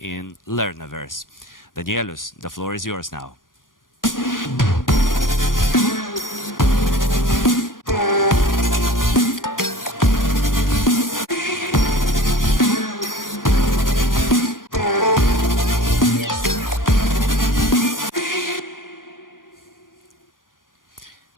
in Learniverse. Danielius, the floor is yours now.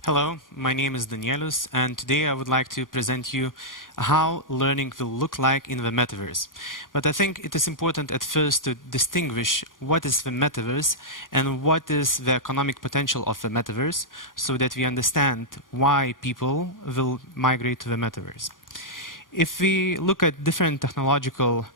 Hello, my name is Danielius, and today I would like to present you how learning will look like in the metaverse. But I think it is important at first to distinguish what is the metaverse and what is the economic potential of the metaverse, so that we understand why people will migrate to the metaverse. If we look at different technological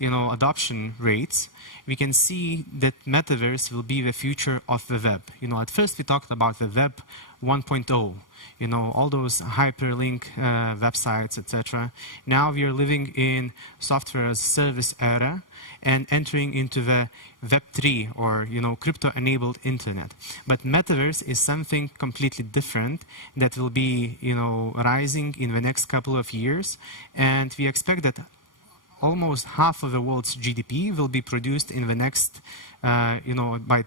adoption rates, we can see that metaverse will be the future of the web. At first we talked about the web 1.0, all those hyperlink websites, etc. Now we are living in software as a service era and entering into the Web 3 or crypto-enabled internet. But metaverse is something completely different that will be rising in the next couple of years, and we expect that almost half of the world's GDP will be produced in the next, by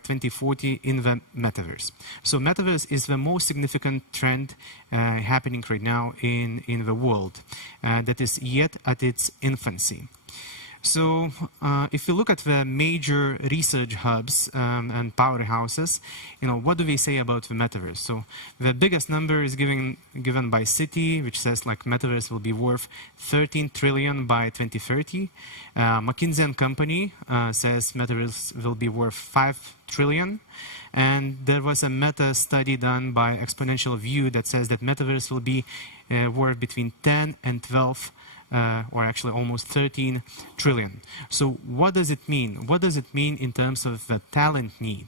2040 in the metaverse. So metaverse is the most significant trend happening right now in the world that is yet at its infancy. So if you look at the major research hubs and powerhouses, what do they say about the metaverse? So the biggest number is given by Citi, which says metaverse will be worth 13 trillion by 2030. McKinsey & Company says metaverse will be worth 5 trillion. And there was a meta study done by Exponential View that says that metaverse will be worth between 10 and 12 or actually almost 13 trillion. So what does it mean? What does it mean in terms of the talent need?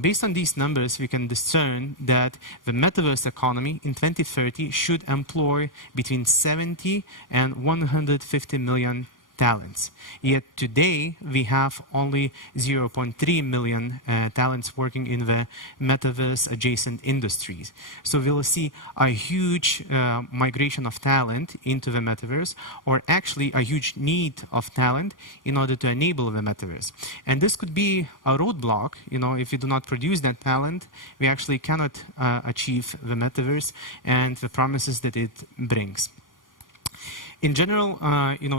Based on these numbers, we can discern that the metaverse economy in 2030 should employ between 70 and 150 million talents. Yet today, we have only 0.3 million talents working in the metaverse adjacent industries. So we'll see a huge migration of talent into the metaverse, or actually a huge need of talent in order to enable the metaverse. And this could be a roadblock. If we do not produce that talent, we actually cannot achieve the metaverse and the promises that it brings. In general,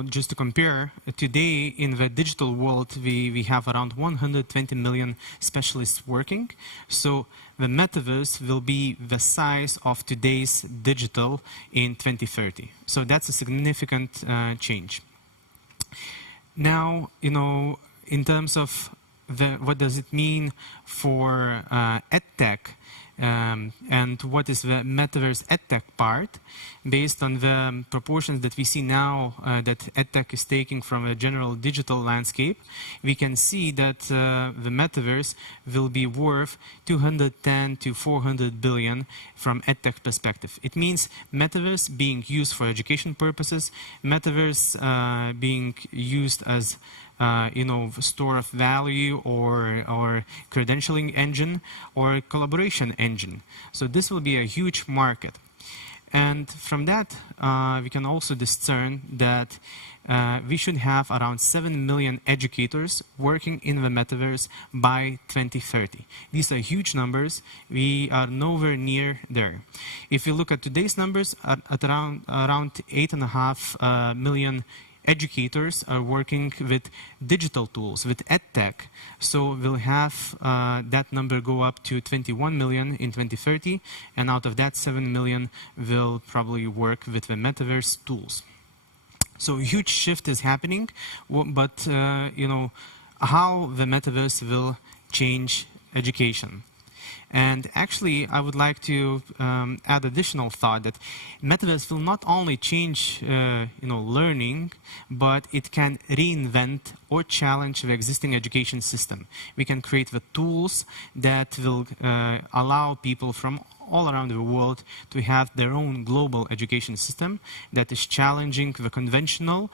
just to compare, today in the digital world, we have around 120 million specialists working. So the metaverse will be the size of today's digital in 2030. So that's a significant change. Now, in terms of what does it mean for EdTech, and what is the metaverse EdTech part, based on the proportions that we see now that EdTech is taking from a general digital landscape, we can see that the metaverse will be worth 210 to 400 billion from EdTech perspective. It means metaverse being used for education purposes, metaverse being used as store of value or credentialing engine or collaboration engine. So this will be a huge market. And from that, we can also discern that we should have around 7 million educators working in the metaverse by 2030. These are huge numbers. We are nowhere near there. If you look at today's numbers, at around 8.5 million educators are working with digital tools, with EdTech. So we'll have that number go up to 21 million in 2030, and out of that 7 million will probably work with the metaverse tools. So a huge shift is happening, but how the metaverse will change education. And actually, I would like to add additional thought that metaverse will not only change, learning, but it can reinvent or challenge the existing education system. We can create the tools that will allow people from all around the world to have their own global education system that is challenging the conventional,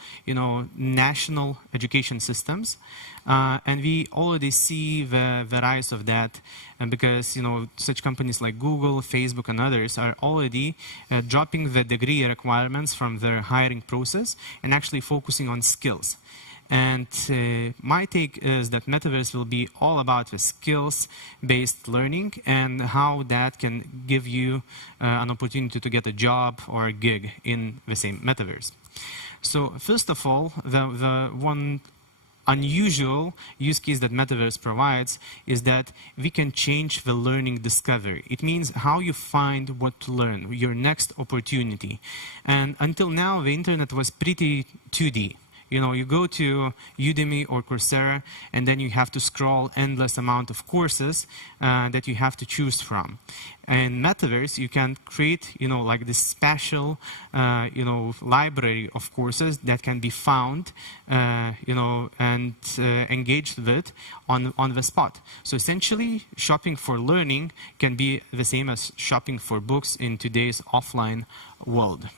national education systems. And we already see the rise of that, because such companies like Google, Facebook, and others are already dropping the degree requirements from their hiring process and actually focusing on skills. And my take is that metaverse will be all about the skills-based learning and how that can give you an opportunity to get a job or a gig in the same metaverse. So first of all, the one unusual use case that metaverse provides is that we can change the learning discovery. It means how you find what to learn, your next opportunity. And until now, the internet was pretty 2D. You know, you go to Udemy or Coursera, and then you have to scroll endless amount of courses that you have to choose from. In Metaverse, you can create, you know, like this special, you know, library of courses that can be found, you know, and engaged with on the spot. So essentially, shopping for learning can be the same as shopping for books in today's offline world.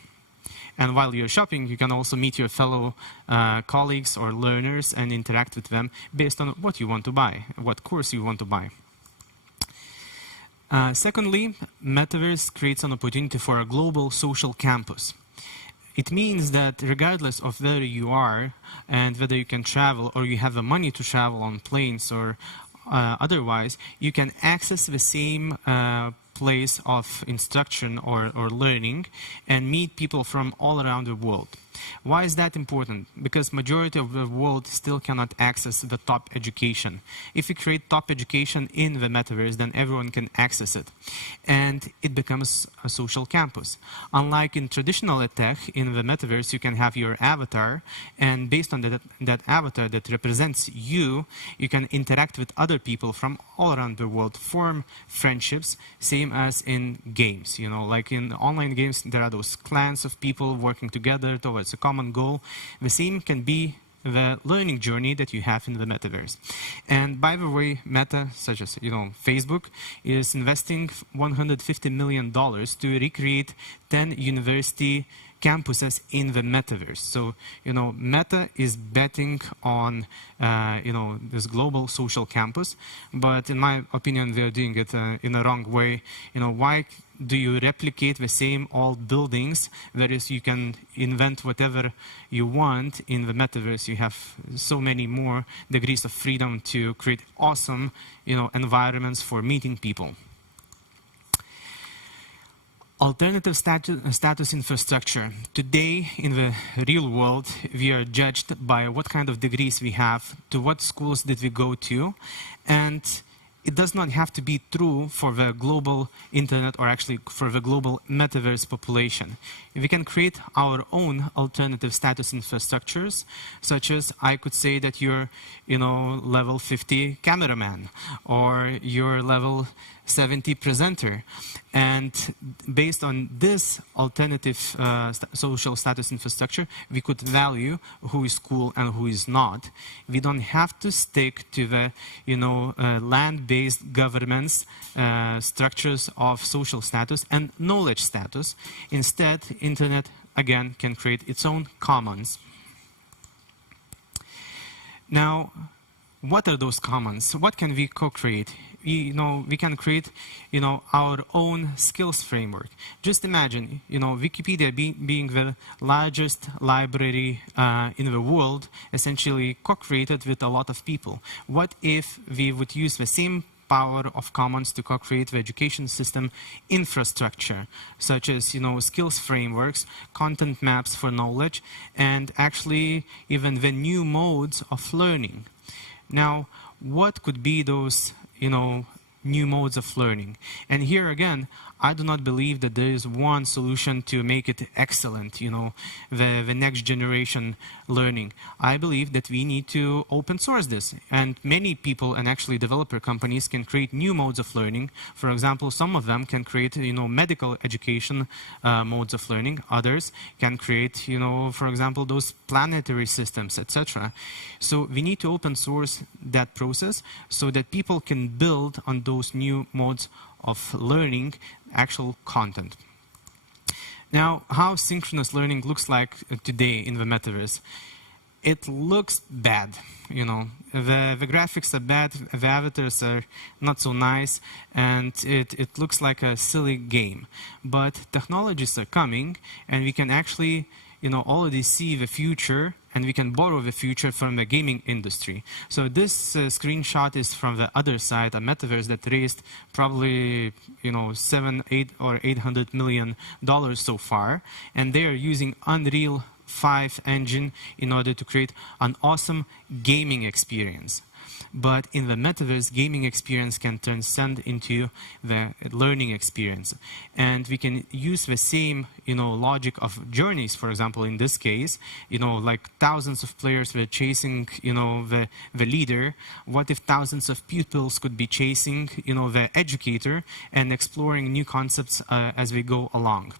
And while you're shopping, you can also meet your fellow colleagues or learners and interact with them based on what you want to buy, what course you want to buy. Secondly, Metaverse creates an opportunity for a global social campus. It means that regardless of where you are and whether you can travel or you have the money to travel on planes or otherwise, you can access the same place of instruction or learning and meet people from all around the world. Why is that important? Because majority of the world still cannot access the top education. If you create top education in the metaverse, then everyone can access it. And it becomes a social campus. Unlike in traditional EdTech, in the metaverse, you can have your avatar, and based on that avatar that represents you, you can interact with other people from all around the world, form friendships, same as in games. You know, like in online games, there are those clans of people working together towards a common goal. The same can be the learning journey that you have in the metaverse. And by the way, Meta, such as, you know, Facebook, is investing $150 million to recreate 10 university campuses in the metaverse. So, you know, Meta is betting on, you know, this global social campus. But in my opinion, they're doing it in a wrong way. You know, why do you replicate the same old buildings, whereas you can invent whatever you want in the metaverse? You have so many more degrees of freedom to create awesome, you know, environments for meeting people. Alternative status infrastructure. Today, in the real world, we are judged by what kind of degrees we have, to what schools did we go to, and it does not have to be true for the global internet or actually for the global metaverse population. We can create our own alternative status infrastructures, such as I could say that you're, you know, level 50 cameraman or you're level 70 presenter. And based on this alternative social status infrastructure, we could value who is cool and who is not. We don't have to stick to the, you know, land-based governments, structures of social status and knowledge status. Instead, internet, again, can create its own commons. Now, what are those commons? What can we co-create? You know, we can create, you know, our own skills framework. Just imagine, you know, Wikipedia being the largest library in the world, essentially co-created with a lot of people. What if we would use the same power of commons to co-create the education system infrastructure, such as, you know, skills frameworks, content maps for knowledge, and actually even the new modes of learning? Now, what could be those, you know, new modes of learning? And here again, I do not believe that there is one solution to make it excellent, you know, the next generation learning. I believe that we need to open source this. And many people and actually developer companies can create new modes of learning. For example, some of them can create, you know, medical education modes of learning. Others can create, you know, for example, those planetary systems, etc. So we need to open source that process so that people can build on those new modes of learning actual content. Now, how synchronous learning looks like today in the metaverse. It looks bad, you know. The graphics are bad, the avatars are not so nice, and it looks like a silly game. But technologies are coming, and we can actually, you know, already see the future and we can borrow the future from the gaming industry. So this screenshot is from the other side, a metaverse that raised probably, $700 or $800 million so far, and they are using Unreal 5 engine in order to create an awesome gaming experience. But in the metaverse, gaming experience can transcend into the learning experience. And we can use the same, logic of journeys, for example, in this case, like thousands of players were chasing, the leader. What if thousands of pupils could be chasing, the educator and exploring new concepts as we go along?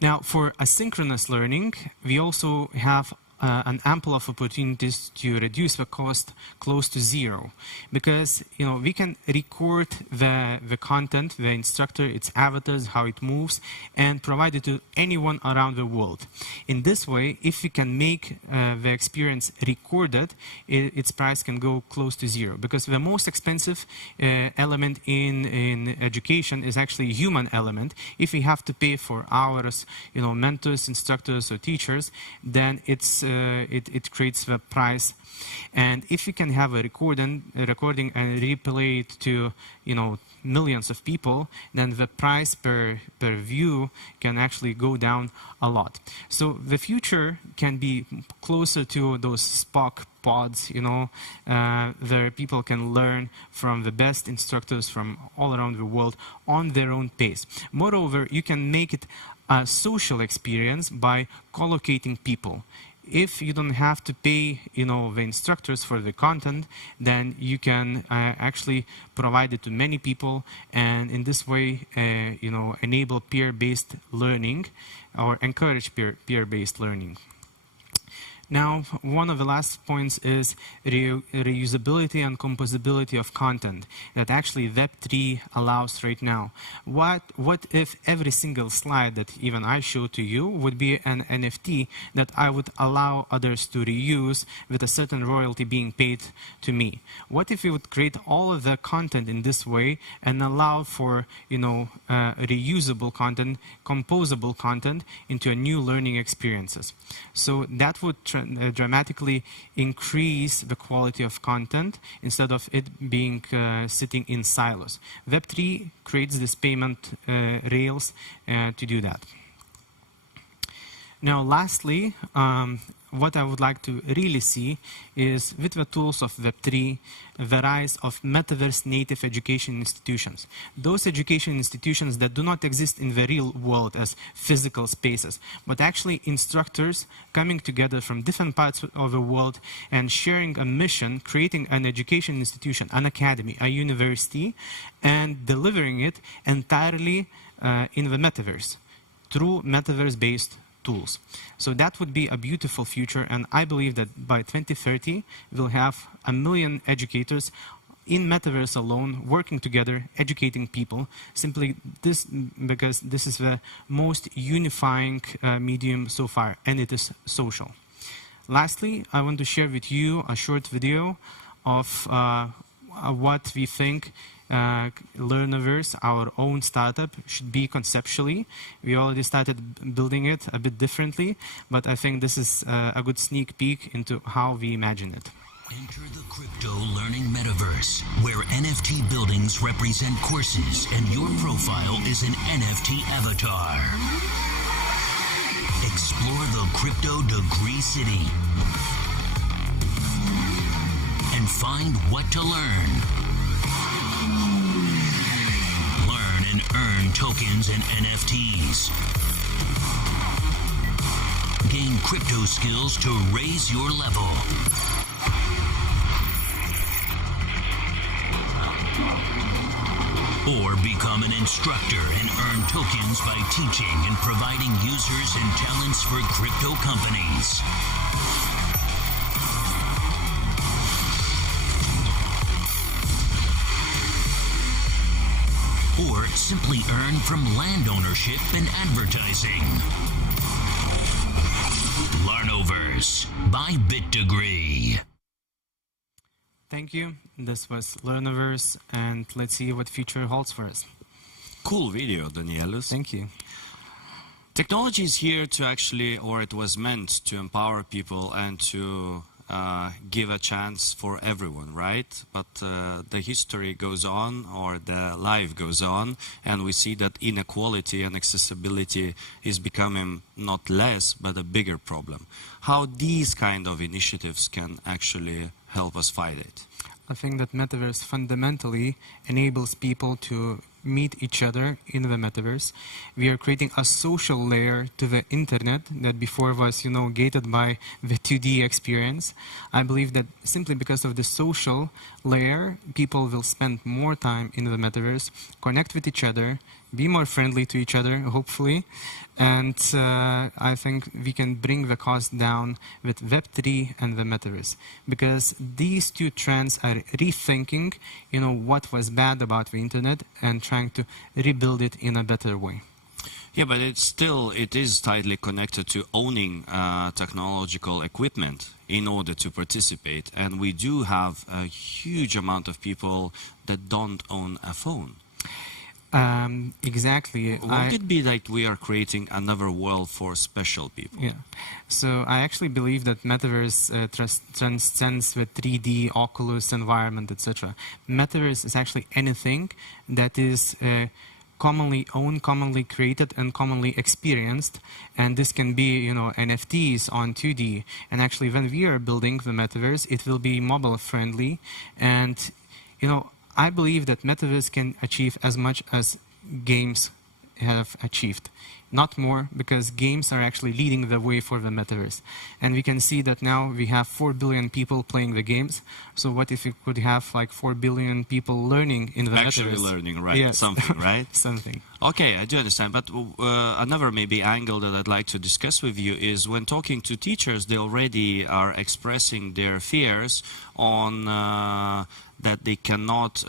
Now, for asynchronous learning, we also have an ample of opportunities to reduce the cost close to zero, because we can record the content, the instructor, its avatars, how it moves, and provide it to anyone around the world. In this way, if we can make the experience recorded, its price can go close to zero, because the most expensive element in education is actually human element. If we have to pay for hours, mentors, instructors, or teachers, then it creates the price. And if we can have a recording and replay it to millions of people, then the price per view can actually go down a lot. So the future can be closer to those Spock pods, where people can learn from the best instructors from all around the world on their own pace. Moreover, you can make it a social experience by collocating people. If you don't have to pay, the instructors for the content, then you can actually provide it to many people, and in this way, enable peer-based learning or encourage peer-based learning. Now, one of the last points is reusability and composability of content that actually Web3 allows right now. What if every single slide that even I show to you would be an NFT that I would allow others to reuse with a certain royalty being paid to me? What if we would create all of the content in this way and allow for reusable content, composable content into a new learning experiences? So that would dramatically increase the quality of content instead of it being sitting in silos. Web3 creates this payment rails to do that. Now, lastly, what I would like to really see is, with the tools of Web3, the rise of metaverse native education institutions. Those education institutions that do not exist in the real world as physical spaces, but actually instructors coming together from different parts of the world and sharing a mission, creating an education institution, an academy, a university, and delivering it entirely in the metaverse through metaverse-based tools. So that would be a beautiful future, and I believe that by 2030 we'll have 1 million educators in metaverse alone working together, educating people, simply because this is the most unifying medium so far, and it is social. Lastly, I want to share with you a short video of what we think Learniverse, our own startup, should be conceptually. We already started building it a bit differently, but I think this is a good sneak peek into how we imagine it. Enter the crypto learning metaverse, where NFT buildings represent courses and your profile is an NFT avatar. Explore the crypto degree city and find what to learn. Learn and earn tokens and NFTs. Gain crypto skills to raise your level. Or become an instructor and earn tokens by teaching and providing users and talents for crypto companies. Or simply earn from land ownership and advertising. Learniverse by BitDegree. Thank you. This was Learniverse, and let's see what future holds for us. Cool video, Danielius. Thank you. Technology is here to actually, or it was meant to empower people and to give a chance for everyone, right? But the history goes on, or the life goes on, and we see that inequality and accessibility is becoming not less, but a bigger problem. How these kind of initiatives can actually help us fight it? I think that metaverse fundamentally enables people to meet each other in the metaverse. We are creating a social layer to the internet that before was, gated by the 2D experience. I believe that simply because of the social layer, people will spend more time in the metaverse, connect with each other, be more friendly to each other, hopefully. And I think we can bring the cost down with Web3 and the metaverse, because these two trends are rethinking, what was bad about the internet and trying to rebuild it in a better way. Yeah, but it is tightly connected to owning technological equipment in order to participate. And we do have a huge amount of people that don't own a phone. Exactly. Would it be like we are creating another world for special people? Yeah. So I actually believe that metaverse transcends the 3D, Oculus environment, etc. Metaverse is actually anything that is commonly owned, commonly created, and commonly experienced. And this can be, NFTs on 2D. And actually, when we are building the metaverse, it will be mobile friendly. And, I believe that metaverse can achieve as much as games have achieved. Not more, because games are actually leading the way for the metaverse. And we can see that now we have 4 billion people playing the games. So what if we could have like 4 billion people learning in the metaverse? Actually learning, right? Yes. Something, right? Something. Okay, I do understand. But another maybe angle that I'd like to discuss with you is when talking to teachers, they already are expressing their fears on that they cannot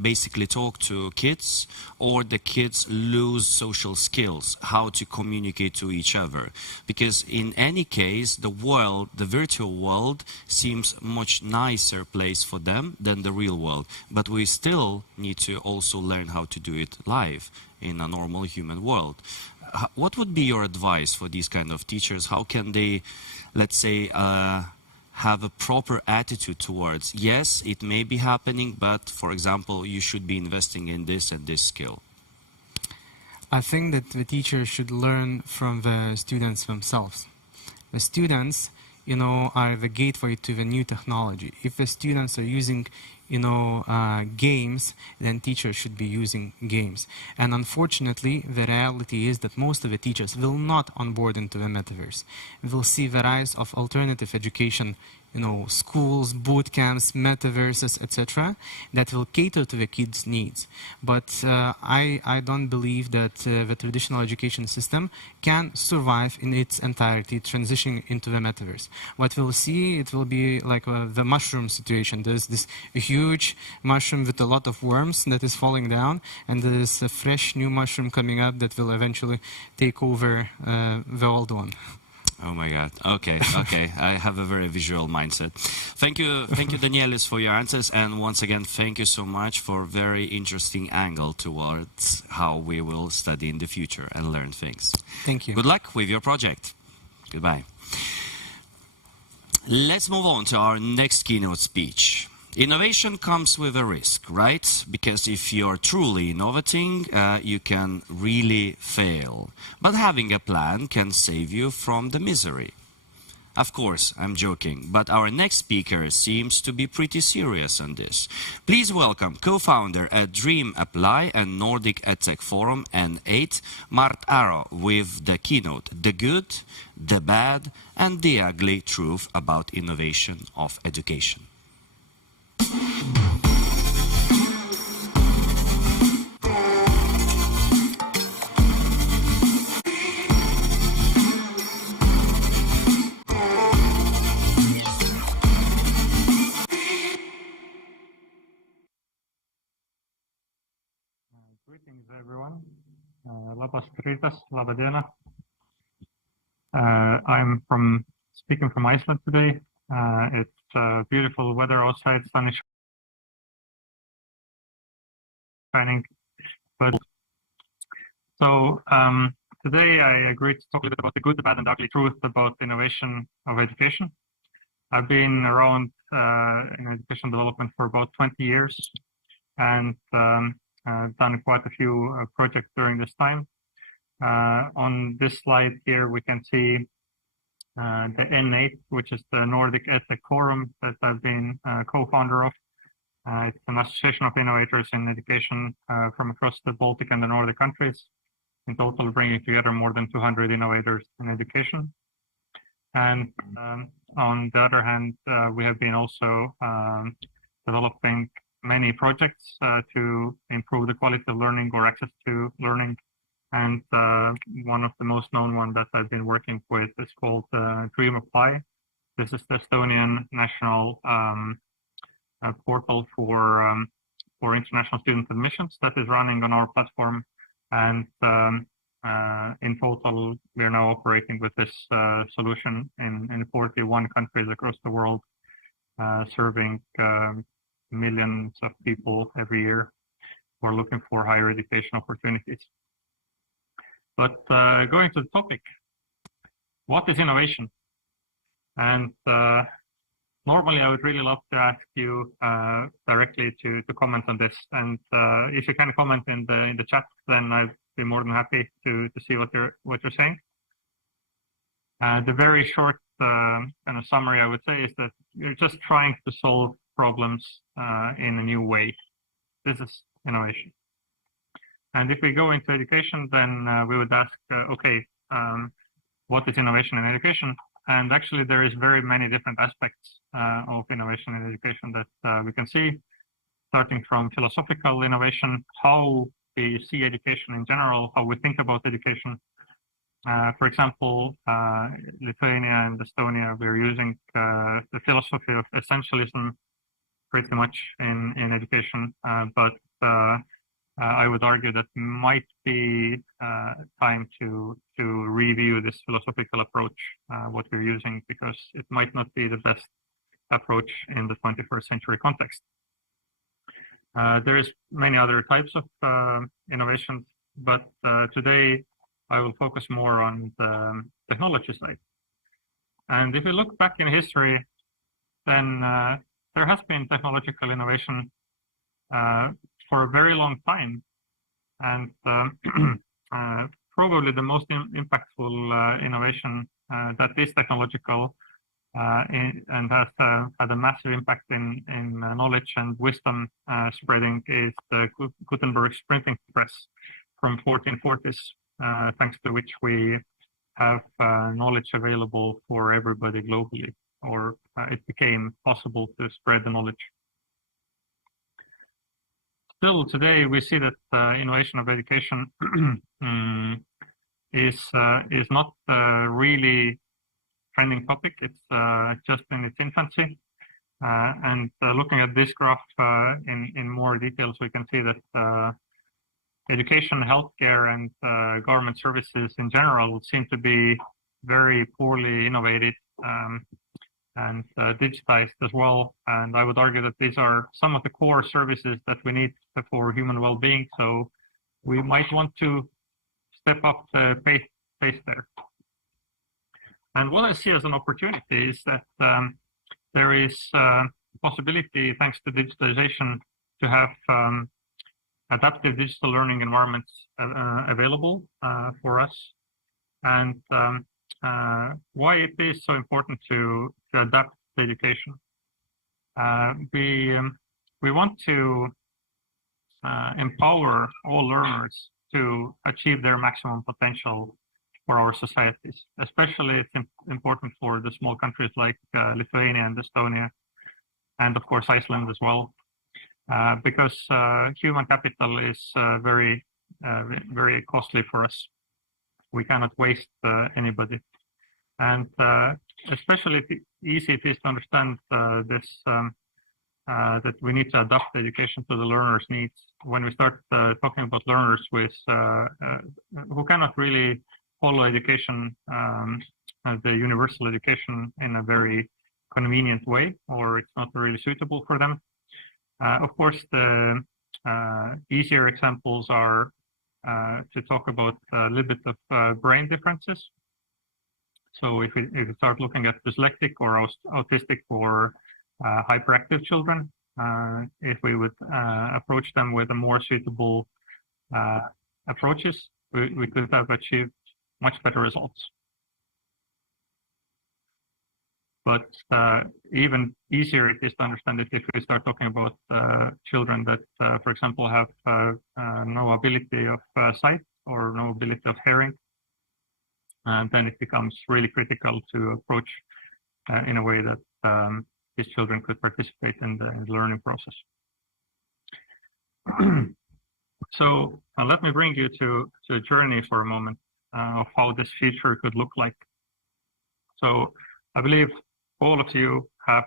basically talk to kids, or the kids lose social skills, how to communicate to each other. Because in any case, the world, the virtual world, seems much nicer place for them than the real world. But we still need to also learn how to do it live in a normal human world. What would be your advice for these kind of teachers? How can they, let's say, have a proper attitude towards, yes, it may be happening, but for example, you should be investing in this and this skill? I think that the teachers should learn from the students themselves. The students, are the gateway to the new technology. If the students are using, games, then teachers should be using games. And unfortunately, the reality is that most of the teachers will not onboard into the metaverse. We'll see the rise of alternative education, schools, boot camps, metaverses, etc., that will cater to the kids' needs. But I don't believe that the traditional education system can survive in its entirety, transitioning into the metaverse. What we'll see, it will be like the mushroom situation. There's this huge mushroom with a lot of worms that is falling down, and there's a fresh new mushroom coming up that will eventually take over the old one. Oh my God. Okay, okay. I have a very visual mindset. Thank you, Danielis, for your answers. And once again, thank you so much for a very interesting angle towards how we will study in the future and learn things. Thank you. Good luck with your project. Goodbye. Let's move on to our next keynote speech. Innovation comes with a risk, right? Because if you're truly innovating, you can really fail. But having a plan can save you from the misery. Of course, I'm joking, but our next speaker seems to be pretty serious on this. Please welcome co-founder at Dream Apply and Nordic Edtech Forum N8, Mart Aro, with the keynote, The Good, the Bad, and the Ugly Truth About Innovation of Education. Greetings, everyone. Labas rytas, laba diena. I'm speaking from Iceland today. It's beautiful weather outside, sun is shining. But so today I agreed to talk a little bit about the good, the bad, and the ugly truth about innovation of education. I've been around in education development for about 20 years and done quite a few projects during this time. On this slide here, we can see the N8, which is the Nordic Edtech Forum that I've been co-founder of. It's an association of innovators in education from across the Baltic and the Nordic countries, in total bringing together more than 200 innovators in education. And on the other hand, we have been also developing many projects to improve the quality of learning or access to learning. And one of the most known ones that I've been working with is called Dream Apply. This is the Estonian national portal for international student admissions that is running on our platform. And in total, we are now operating with this solution in 41 countries across the world, serving millions of people every year who are looking for higher education opportunities. But going to the topic, what is innovation? And normally I would really love to ask you directly to comment on this. And if you can comment in the chat, then I'd be more than happy to see what you're saying. The very short kind of summary I would say is that you're just trying to solve problems in a new way. This is innovation. And if we go into education, then we would ask, okay, what is innovation in education? And actually, there is very many different aspects of innovation in education that we can see, starting from philosophical innovation, how we see education in general, how we think about education. For example, Lithuania and Estonia, we're using the philosophy of essentialism pretty much in education, but I would argue that might be time to review this philosophical approach, what we're using, because it might not be the best approach in the 21st century context. There's many other types of innovations, but today I will focus more on the technology side. And if you look back in history, then there has been technological innovation for a very long time, and probably the most impactful innovation that is technological and has had a massive impact in knowledge and wisdom spreading is the Gutenberg's printing press from 1440s, thanks to which we have knowledge available for everybody globally, or it became possible to spread the knowledge. Still today, we see that innovation of education is not really trending topic. It's just in its infancy. And looking at this graph in more details, we can see that education, healthcare, and government services in general seem to be very poorly innovated and digitized as well. And I would argue that these are some of the core services that we need for human well-being. So we might want to step up the pace there. And what I see as an opportunity is that there is possibility, thanks to digitalization, to have adaptive digital learning environments available for us. And why it is so important to adapt the education. We want to empower all learners to achieve their maximum potential for our societies. Especially it's important for the small countries like Lithuania and Estonia, and of course Iceland as well, because human capital is very costly for us. We cannot waste anybody. And especially easy it is to understand this, that we need to adapt education to the learner's needs. When we start talking about learners with who cannot really follow education, the universal education in a very convenient way, or it's not really suitable for them. Of course, the easier examples are to talk about a little bit of brain differences. So if we start looking at dyslexic or autistic or hyperactive children, if we would approach them with a more suitable approaches, we could have achieved much better results. But even easier it is to understand it if we start talking about children that, for example, have no ability of sight or no ability of hearing. And then it becomes really critical to approach in a way that these children could participate in the learning process. So let me bring you to a journey for a moment of how this feature could look like. So I believe all of you have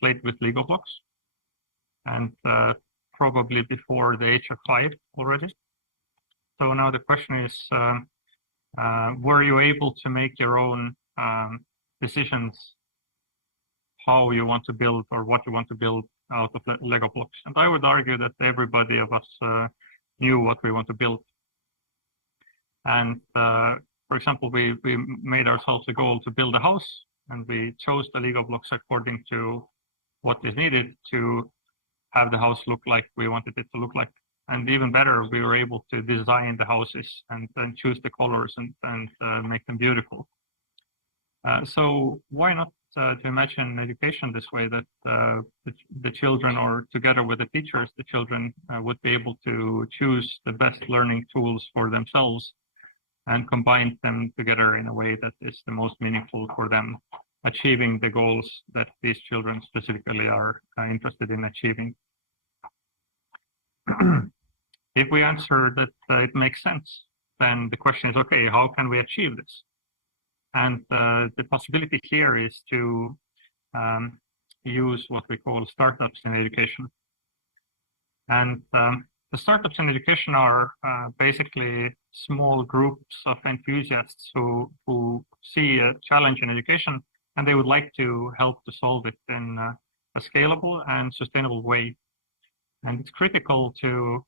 played with Lego blocks, and probably before the age of 5 already. So now the question is, were you able to make your own decisions how you want to build or what you want to build out of Lego blocks? And I would argue that everybody of us knew what we want to build. And for example, we made ourselves a goal to build a house, and we chose the Lego blocks according to what is needed to have the house look like we wanted it to look like. And even better, we were able to design the houses and choose the colors and make them beautiful. So why not to imagine education this way, that the children, or together with the teachers, the children would be able to choose the best learning tools for themselves and combine them together in a way that is the most meaningful for them, achieving the goals that these children specifically are interested in achieving. If we answer that it makes sense, then the question is, okay, how can we achieve this? And the possibility here is to use what we call startups in education. And the startups in education are basically small groups of enthusiasts who see a challenge in education, and they would like to help to solve it in a scalable and sustainable way. And it's critical to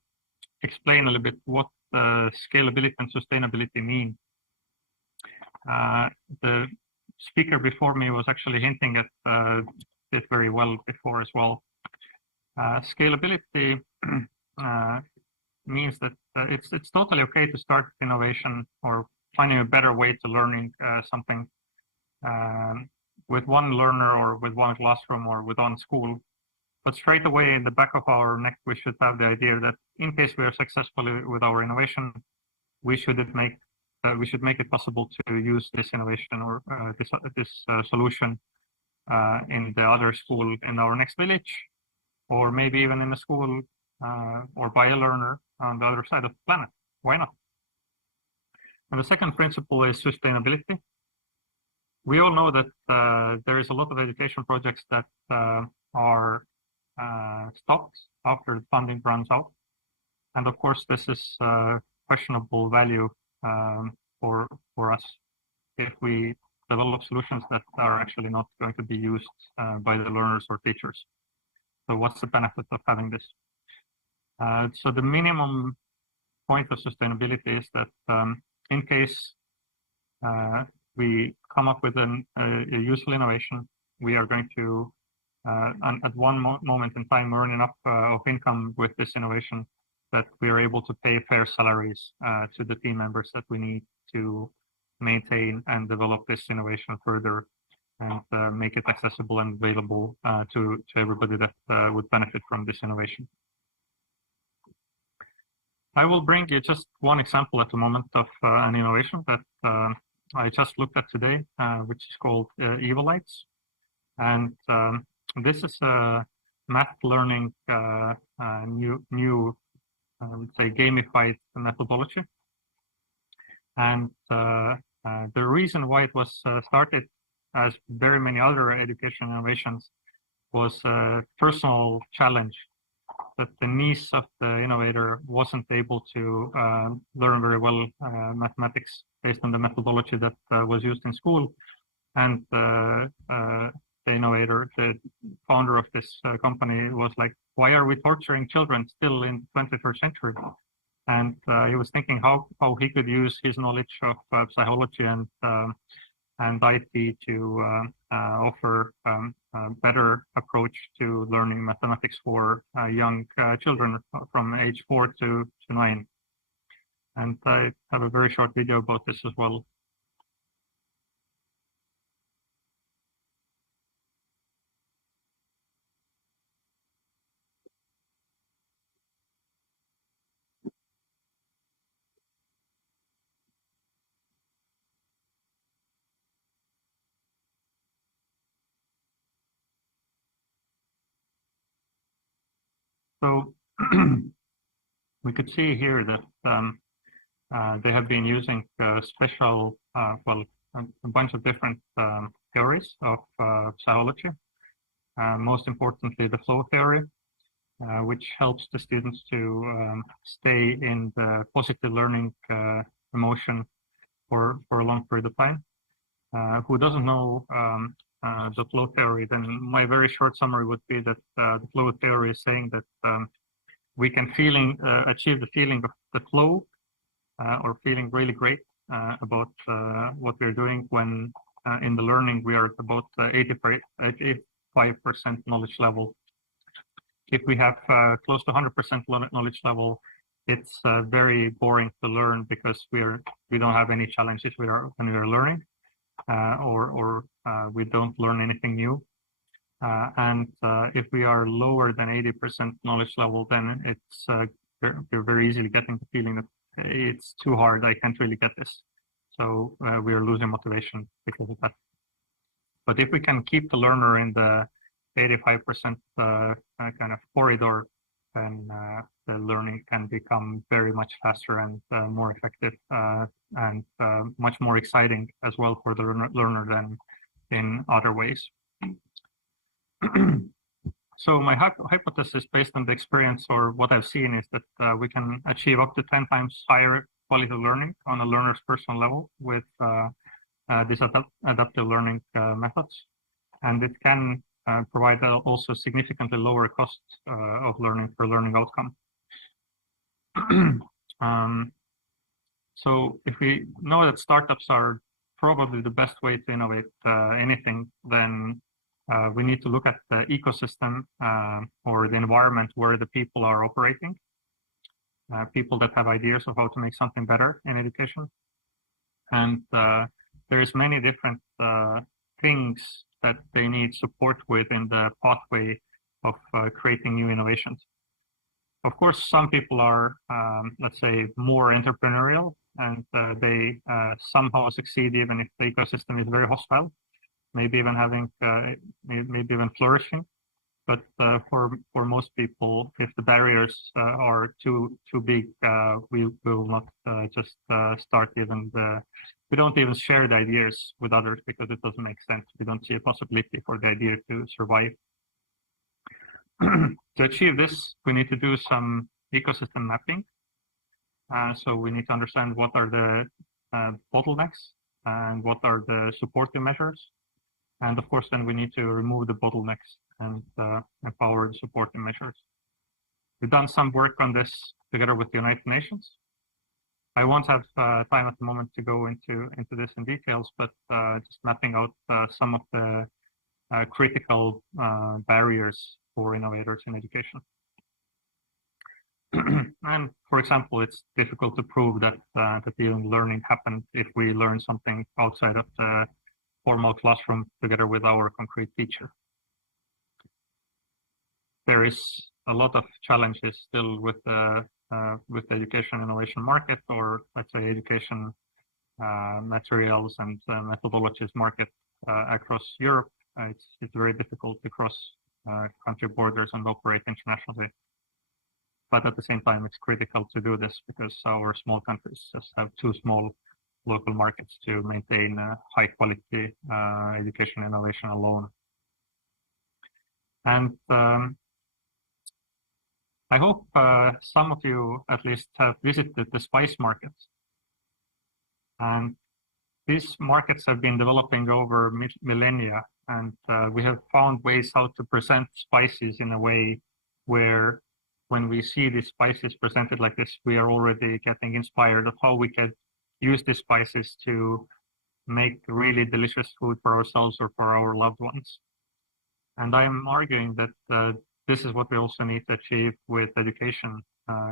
explain a little bit what scalability and sustainability mean. The speaker before me was actually hinting at this very well before as well. Scalability means that it's totally okay to start innovation or finding a better way to learning something with one learner or with one classroom or with one school. But straight away in the back of our neck, we should have the idea that in case we are successful with our innovation, we should make it possible to use this innovation or this solution in the other school in our next village, or maybe even in a school or by a learner on the other side of the planet. Why not? And the second principle is sustainability. We all know that there is a lot of education projects that are stopped after the funding runs out. And of course, this is questionable value for us if we develop solutions that are actually not going to be used by the learners or teachers. So what's the benefit of having this? So the minimum point of sustainability is that in case we come up with a useful innovation, we are going to, at one moment in time, earn enough of income with this innovation that we are able to pay fair salaries to the team members that we need to maintain and develop this innovation further and make it accessible and available to everybody that would benefit from this innovation. I will bring you just one example at the moment of an innovation that I just looked at today, which is called Evolites. And this is a math learning new say gamified methodology. And the reason why it was started, as very many other education innovations, was a personal challenge that the niece of the innovator wasn't able to learn very well mathematics based on the methodology that was used in school. And the innovator, the founder of this company, was like, why are we torturing children still in the 21st century? And he was thinking how he could use his knowledge of psychology and IT to offer a better approach to learning mathematics for young children from age 4 to 9. And I have a very short video about this as well. So we could see here that they have been using special, well, a bunch of different theories of psychology. Most importantly, the flow theory, which helps the students to stay in the positive learning emotion for a long period of time. Who doesn't know the flow theory, then my very short summary would be that the flow theory is saying that we can achieve the feeling of the flow or feeling really great about what we're doing when in the learning we are at about 85% knowledge level. If we have close to 100% knowledge level, it's very boring to learn because we don't have any challenges when we are learning. Or we don't learn anything new. And if we are lower than 80% knowledge level, then it's we're very easily getting the feeling that it's too hard, I can't really get this. So we are losing motivation because of that. But if we can keep the learner in the 85% kind of corridor, then the learning can become very much faster and more effective and much more exciting as well for the learner than in other ways. So my hypothesis based on the experience or what I've seen is that we can achieve up to 10 times higher quality learning on a learner's personal level with these adaptive learning methods. And it can provide also significantly lower cost of learning for learning outcome. So if we know that startups are probably the best way to innovate anything, then we need to look at the ecosystem or the environment where the people are operating, people that have ideas of how to make something better in education. And there's many different things that they need support with in the pathway of creating new innovations. Of course, some people are, let's say, more entrepreneurial and they somehow succeed even if the ecosystem is very hostile, maybe even having, maybe even flourishing. But for most people, if the barriers are too big, we will not just start even we don't even share the ideas with others because it doesn't make sense. We don't see a possibility for the idea to survive. To achieve this, we need to do some ecosystem mapping. So we need to understand what are the bottlenecks and what are the supportive measures. And of course, then we need to remove the bottlenecks and empower the supporting measures. We've done some work on this together with the United Nations. I won't have time at the moment to go into this in details, but just mapping out some of the critical barriers for innovators in education. And for example, it's difficult to prove that the learning happened if we learn something outside of the formal classroom together with our concrete teacher. There is a lot of challenges still with the education innovation market, or let's say education materials and methodologies market across Europe. It's very difficult to cross country borders and operate internationally. But at the same time, it's critical to do this because our small countries just have too small local markets to maintain high quality education innovation alone. And I hope some of you at least have visited the spice markets. And these markets have been developing over millennia, and we have found ways how to present spices in a way where when we see these spices presented like this, we are already getting inspired of how we could use these spices to make really delicious food for ourselves or for our loved ones. And I'm arguing that this is what we also need to achieve with education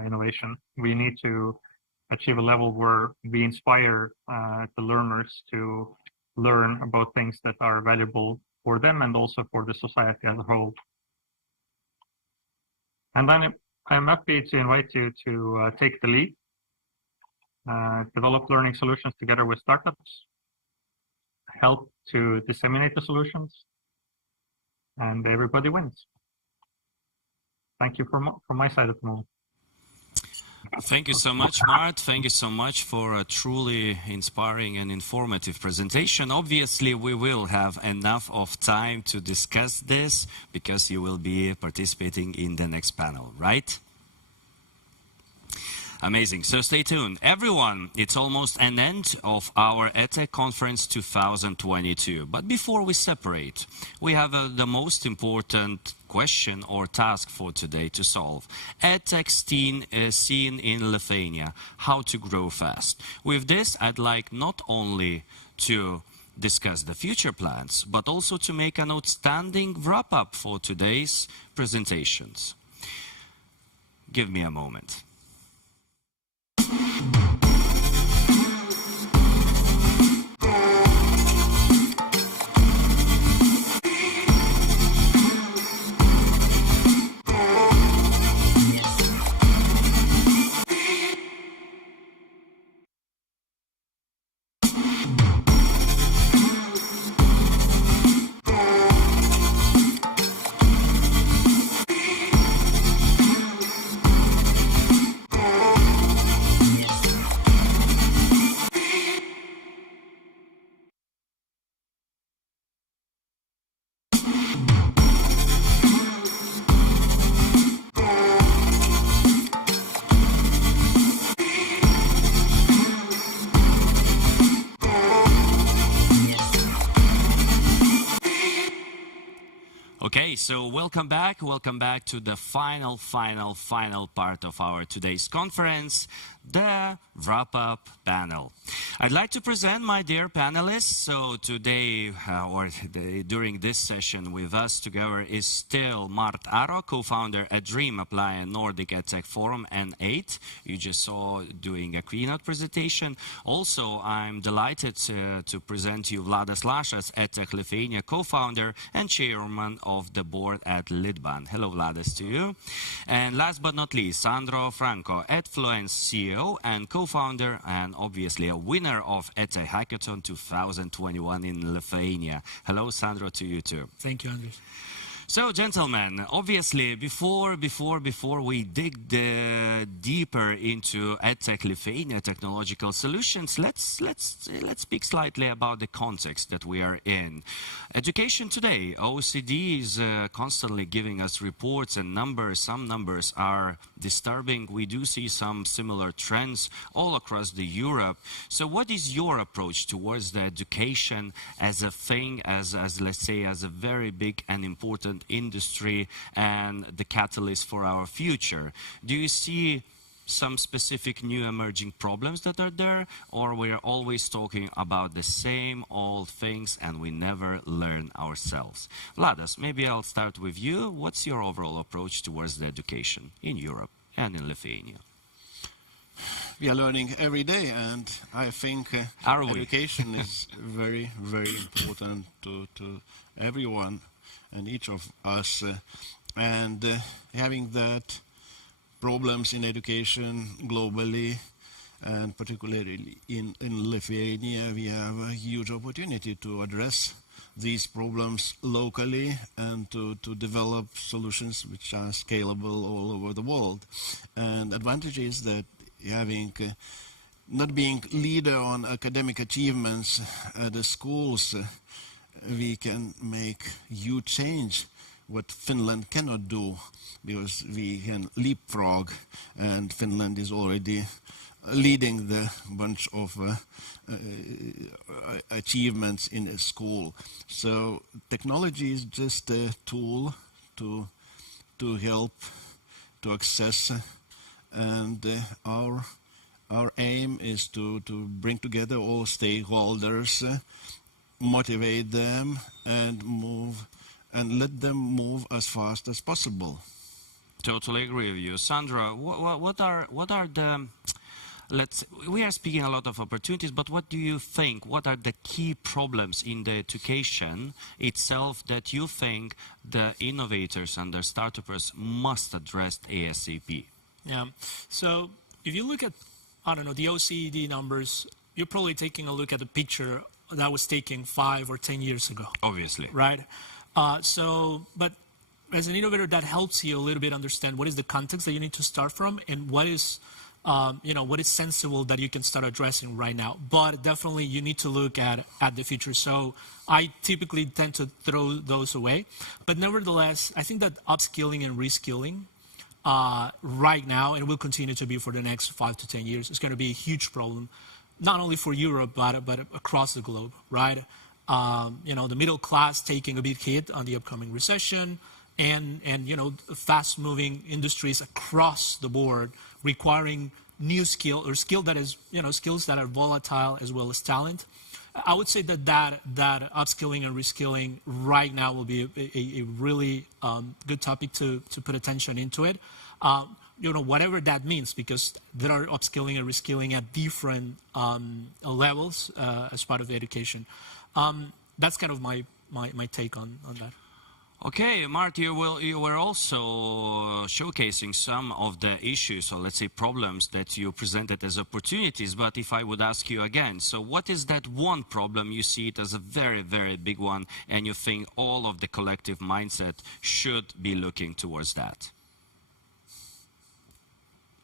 innovation. We need to achieve a level where we inspire the learners to learn about things that are valuable for them and also for the society as a whole. And then I'm happy to invite you to take the lead, develop learning solutions together with startups, help to disseminate the solutions, and everybody wins. Thank you from my side at the moment. Thank you so much, Mart. Thank you so much for a truly inspiring and informative presentation. Obviously, we will have enough of time to discuss this because you will be participating in the next panel, right? Amazing. So stay tuned. Everyone, it's almost an end of our EdTech Conference 2022. But before we separate, we have the most important question or task for today to solve. EdTech scene in Lithuania, how to grow fast. With this, I'd like not only to discuss the future plans, but also to make an outstanding wrap-up for today's presentations. Give me a moment. Okay, so welcome back to the final part of our today's conference, the wrap-up panel. I'd like to present my dear panelists. So today, during this session with us together is still Mart Aro, co-founder at Dream, Apply, and Nordic Edtech Forum N8. You just saw doing a keynote presentation. Also, I'm delighted to present you Vladas Lašas, Edtech Lithuania co-founder and chairman of the board at Lidban. Hello, Vladas, to you. And last but not least, Sandro Franco, Edfluence CEO and co-founder and obviously a winner of EdTech Hackathon 2021 in Lithuania. Hello, Sandro, to you too. Thank you, Andres. So, gentlemen, obviously, before we dig deeper into EdTech Lithuania technological solutions, let's speak slightly about the context that we are in. Education today, OECD is constantly giving us reports and numbers. Some numbers are disturbing. We do see some similar trends all across the Europe. So, what is your approach towards the education as a thing, as let's say, as a very big and important industry and the catalyst for our future? Do you see some specific new emerging problems that are there, or we're always talking about the same old things and we never learn ourselves? Vladas, maybe I'll start with you. What's your overall approach towards the education in Europe and in Lithuania? We are learning every day, and I think education is very, very important to everyone and each of us, and having that problems in education globally and particularly in Lithuania, we have a huge opportunity to address these problems locally and to develop solutions which are scalable all over the world. And advantage is that having not being leader on academic achievements at the schools, we can make huge change what Finland cannot do, because we can leapfrog, and Finland is already leading the bunch of achievements in a school. So technology is just a tool to help to access, and our aim is to bring together all stakeholders, motivate them, and let them move as fast as possible. Totally agree with you. Sandra, what are the, we are speaking a lot of opportunities, but what do you think, what are the key problems in the education itself that you think the innovators and the startups must address ASAP? Yeah, so if you look at, I don't know, the OECD numbers, you're probably taking a look at the picture that was taken 5 or 10 years ago. Obviously. Right? But as an innovator, that helps you a little bit understand what is the context that you need to start from and what is, what is sensible that you can start addressing right now. But definitely you need to look at the future. So I typically tend to throw those away. But nevertheless, I think that upskilling and reskilling right now, and will continue to be for the next 5 to 10 years, is going to be a huge problem, not only for Europe, but across the globe, right? The middle class taking a big hit on the upcoming recession, and fast-moving industries across the board requiring new skill or skill that is, skills that are volatile as well as talent. I would say that upskilling and reskilling right now will be a really good topic to put attention into it. Whatever that means, because there are upskilling and reskilling at different levels as part of the education. That's kind of my take on that. Okay, Mart, you were also showcasing some of the issues, or let's say problems that you presented as opportunities, but if I would ask you again, so what is that one problem you see it as a very, very big one, and you think all of the collective mindset should be looking towards that?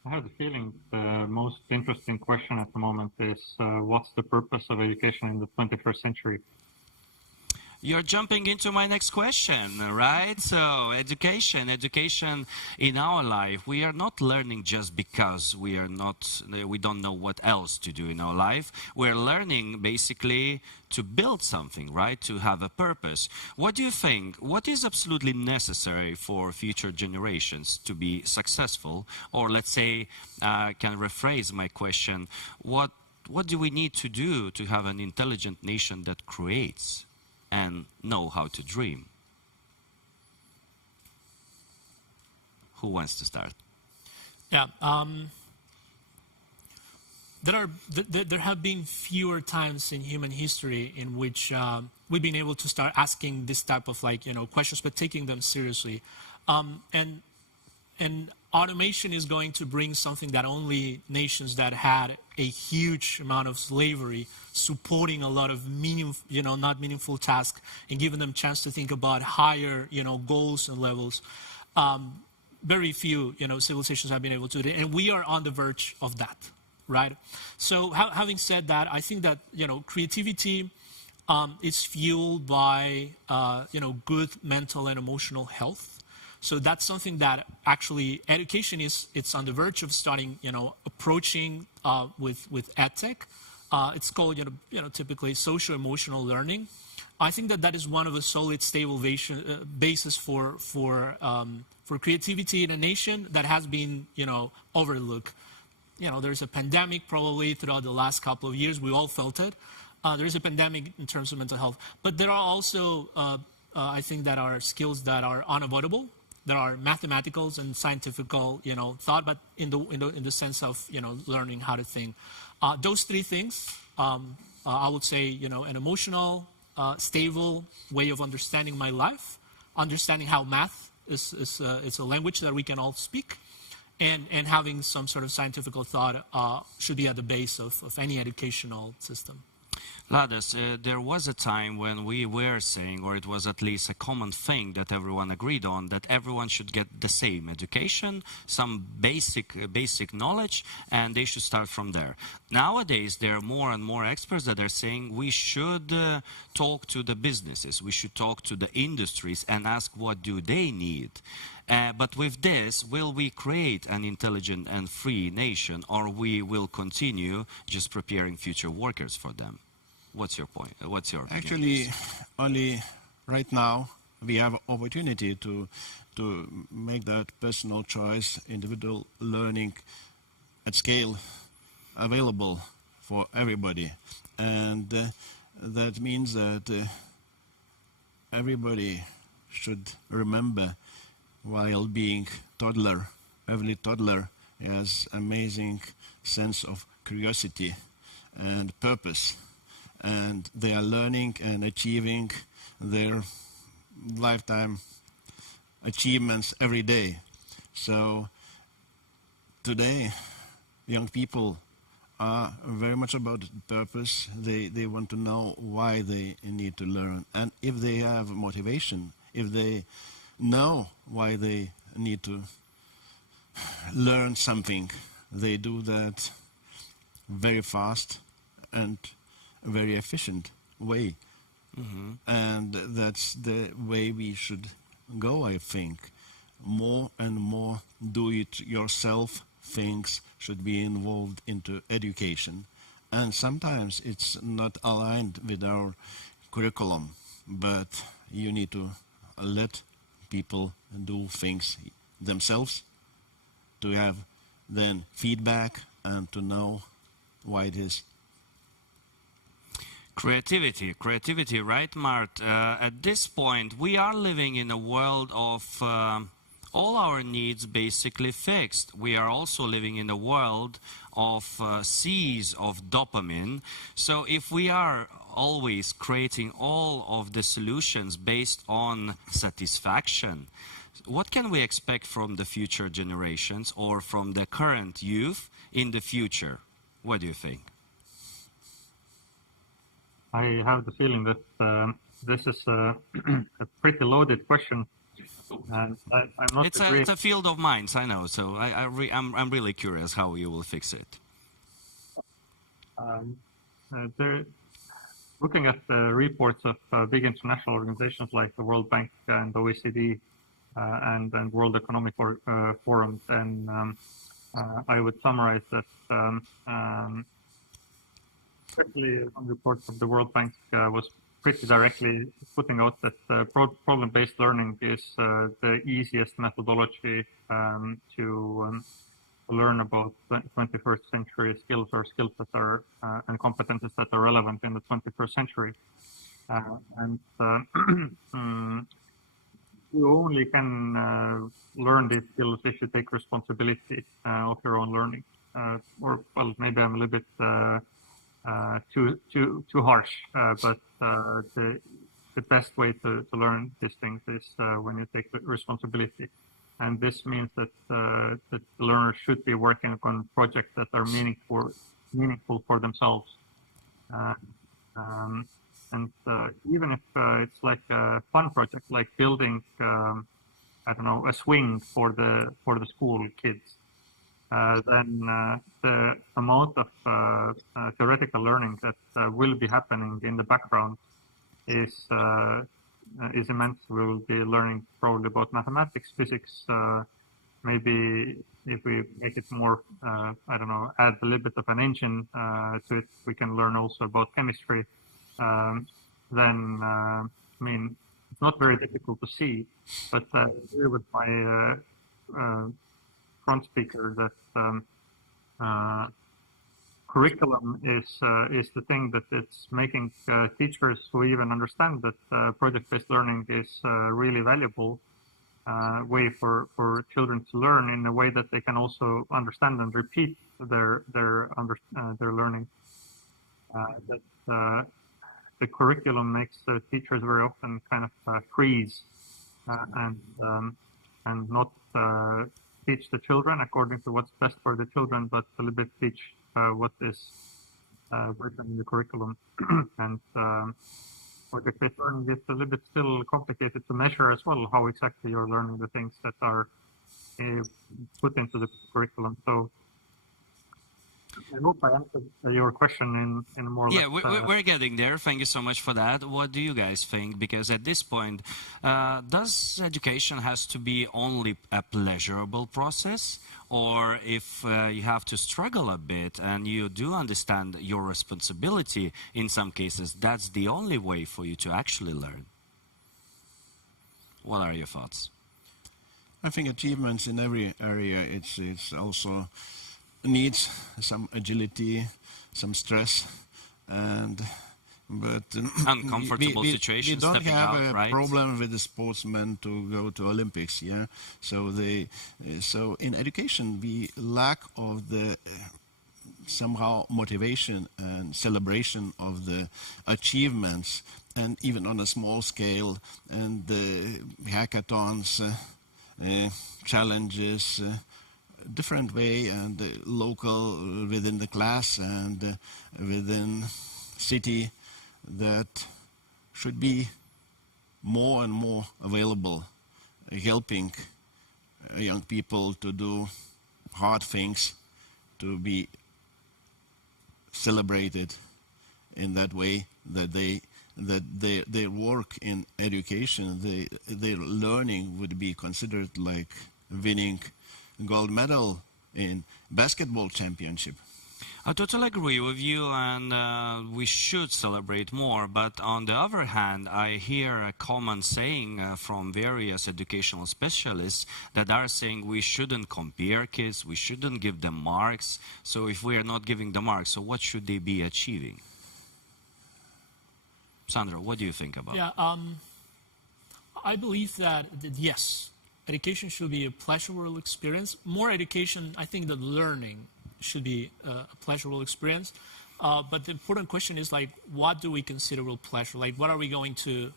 I have the feeling the most interesting question at the moment is what's the purpose of education in the 21st century? You're jumping into my next question, right? So education in our life, we are not learning just because we don't know what else to do in our life. We're learning basically to build something, right? To have a purpose. What do you think? What is absolutely necessary for future generations to be successful? Or let's say, can rephrase my question, what do we need to do to have an intelligent nation that creates and know how to dream? Who wants to start? Yeah, there have been fewer times in human history in which we've been able to start asking this type of questions, but taking them seriously. And automation is going to bring something that only nations that had a huge amount of slavery, supporting a lot of not meaningful tasks, and giving them a chance to think about higher, goals and levels. Very few, civilizations have been able to do it, and we are on the verge of that, right? So having said that, I think that, creativity is fueled by, good mental and emotional health. So that's something that actually education it's on the verge of starting, approaching with EdTech. It's called, typically social-emotional learning. I think that is one of the solid, stable basis for creativity in a nation that has been, overlooked. There's a pandemic probably throughout the last couple of years. We all felt it. There's a pandemic in terms of mental health, but there are also, I think, that are skills that are unavoidable. There are mathematicals and scientific, thought, but in the sense of, learning how to think. Those three things, I would say, an emotional, stable way of understanding my life, understanding how math is a language that we can all speak, and having some sort of scientific thought should be at the base of any educational system. Ladas, there was a time when we were saying, or it was at least a common thing that everyone agreed on, that everyone should get the same education, some basic knowledge, and they should start from there. Nowadays, there are more and more experts that are saying we should talk to the businesses, we should talk to the industries and ask what do they need. But with this, will we create an intelligent and free nation, or we will continue just preparing future workers for them? What's your point? What's your opinion? Actually, only right now we have opportunity to make that personal choice, individual learning at scale available for everybody. And that means that everybody should remember, while being toddler, every toddler has amazing sense of curiosity and purpose, and they are learning and achieving their lifetime achievements every day. So today, young people are very much about purpose. They want to know why they need to learn. And if they have motivation, if they know why they need to learn something, they do that very fast and very efficient way. Mm-hmm. And that's the way we should go, I think. More and more do-it-yourself things should be involved into education. And sometimes it's not aligned with our curriculum, but you need to let people do things themselves, to have then feedback and to know why it is. Creativity, right, Mart? At this point, we are living in a world of all our needs basically fixed. We are also living in a world of seas of dopamine. So if we are always creating all of the solutions based on satisfaction, what can we expect from the future generations or from the current youth in the future? What do you think? I have the feeling that this is a pretty loaded question. And I'm not it's a field of minds, I know. So I'm really curious how you will fix it. Looking at the reports of big international organizations like the World Bank and the OECD and World Economic Forum, and I would summarize that especially one report of the World Bank was pretty directly putting out that problem-based learning is the easiest methodology to learn about 21st century skills or skills that are and competences that are relevant in the 21st century. You only can learn these skills if you take responsibility of your own learning. Or, well, maybe I'm a little bit too harsh, but the best way to learn these things is when you take responsibility. And this means that the learners should be working on projects that are meaningful for themselves. And even if it's like a fun project, like building, I don't know, a swing for the school kids, then the amount of theoretical learning that will be happening in the background is immense. We will be learning probably about mathematics, physics. Maybe if we make it more, I don't know, add a little bit of an engine to it, we can learn also about chemistry. Then, I mean, it's not very difficult to see, but I agree with my front speaker that curriculum is the thing that it's making teachers who even understand that project-based learning is a really valuable way for children to learn in a way that they can also understand and repeat their learning. The curriculum makes teachers very often kind of freeze and not teach the children according to what's best for the children, but a little bit teach what is written in the curriculum. And project-based learning is a little bit still complicated to measure as well, how exactly you're learning the things that are put into the curriculum. So I hope I answered your question in a more. Yeah, we're getting there. Thank you so much for that. What do you guys think? Because at this point, does education has to be only a pleasurable process, or if you have to struggle a bit and you do understand your responsibility in some cases, that's the only way for you to actually learn? What are your thoughts? I think achievements in every area, it's also needs some agility, some stress, but uncomfortable situations. We don't stepping have out, a right? problem with the sportsmen to go to Olympics, yeah. So so in education we lack of the somehow motivation and celebration of the achievements, and even on a small scale, and the hackathons, challenges, different way, and local within the class and within city, that should be more and more available, helping young people to do hard things, to be celebrated in that way, that their work in education, their learning would be considered like winning gold medal in basketball championship. I totally agree with you, and we should celebrate more. But on the other hand, I hear a common saying from various educational specialists that are saying we shouldn't compare kids, we shouldn't give them marks. So if we are not giving the marks, so what should they be achieving? Sandra, what do you think about it? Yeah, I believe that yes, education should be a pleasurable experience. More education, I think that learning should be a pleasurable experience. But the important question is, like, what do we consider real pleasure? Like, what are we going to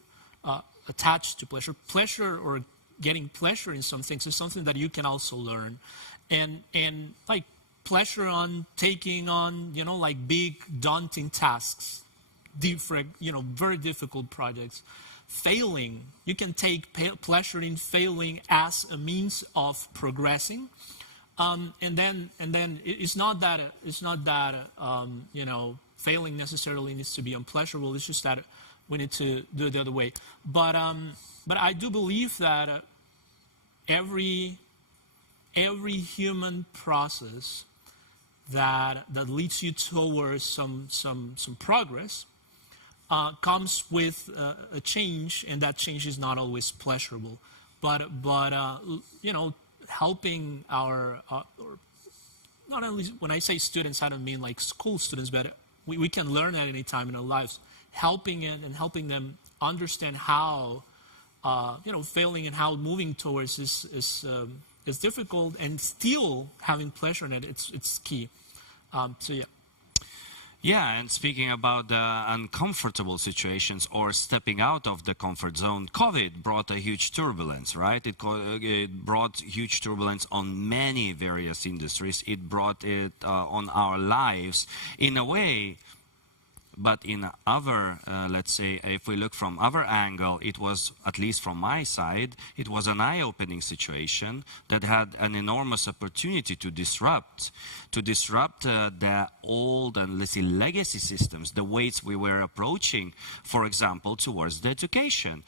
attach to pleasure? Pleasure, or getting pleasure in some things, is something that you can also learn. And like, pleasure on taking on, you know, like big, daunting tasks, different, you know, very difficult projects. Failing, you can take pleasure in failing as a means of progressing. And then it's not that you know, failing necessarily needs to be unpleasurable. It's just that we need to do it the other way. But I do believe that every human process that leads you towards some progress comes with a change, and that change is not always pleasurable. But you know, helping our, or not only when I say students, I don't mean like school students, but we can learn at any time in our lives. Helping them understand how, you know, failing and how moving towards is difficult, and still having pleasure in it. It's key. So yeah. Yeah, and speaking about the uncomfortable situations or stepping out of the comfort zone, COVID brought a huge turbulence, right? It brought huge turbulence on many various industries. It brought it on our lives in a way. But in other, let's say, if we look from other angle, it was, at least from my side, it was an eye-opening situation that had an enormous opportunity to disrupt the old and, let's say, legacy systems, the ways we were approaching, for example, towards the education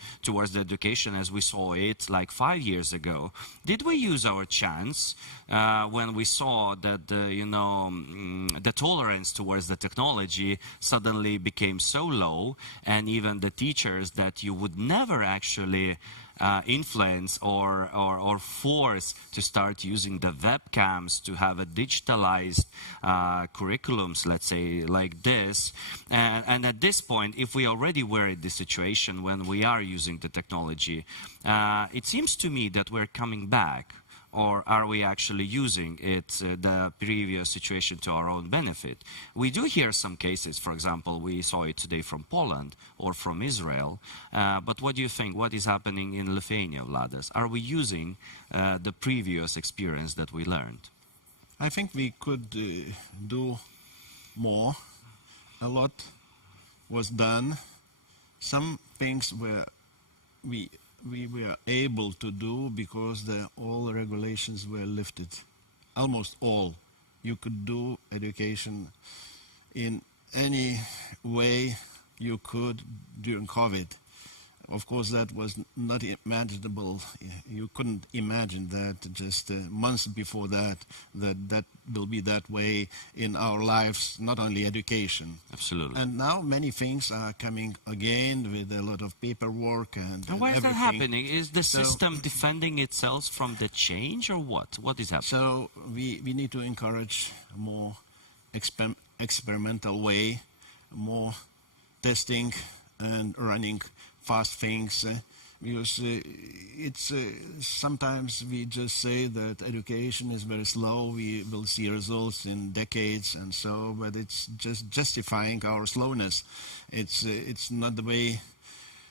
as we saw it like 5 years ago. Did we use our chance when we saw that the tolerance towards the technology suddenly became so low, and even the teachers that you would never actually influence or force to start using the webcams to have a digitalized curriculums, let's say, like this. And at this point, if we already were in this situation when we are using the technology, it seems to me that we're coming back. Or are we actually using it, the previous situation, to our own benefit? We do hear some cases, for example, we saw it today from Poland or from Israel. But what do you think? What is happening in Lithuania, Vladas? Are we using the previous experience that we learned? I think we could do more. A lot was done. Some things were we were able to do because all regulations were lifted. Almost all. You could do education in any way you could during COVID. of course, that was not imaginable. You couldn't imagine that just months before that will be that way in our lives, not only education. Absolutely. And now many things are coming again with a lot of paperwork and why is everything. that happening? Is the system defending itself from the change, or what? What is happening? So we need to encourage more experimental way, more testing and running fast things, because it's sometimes we just say that education is very slow, we will see results in decades and so, but it's just justifying our slowness. It's not the way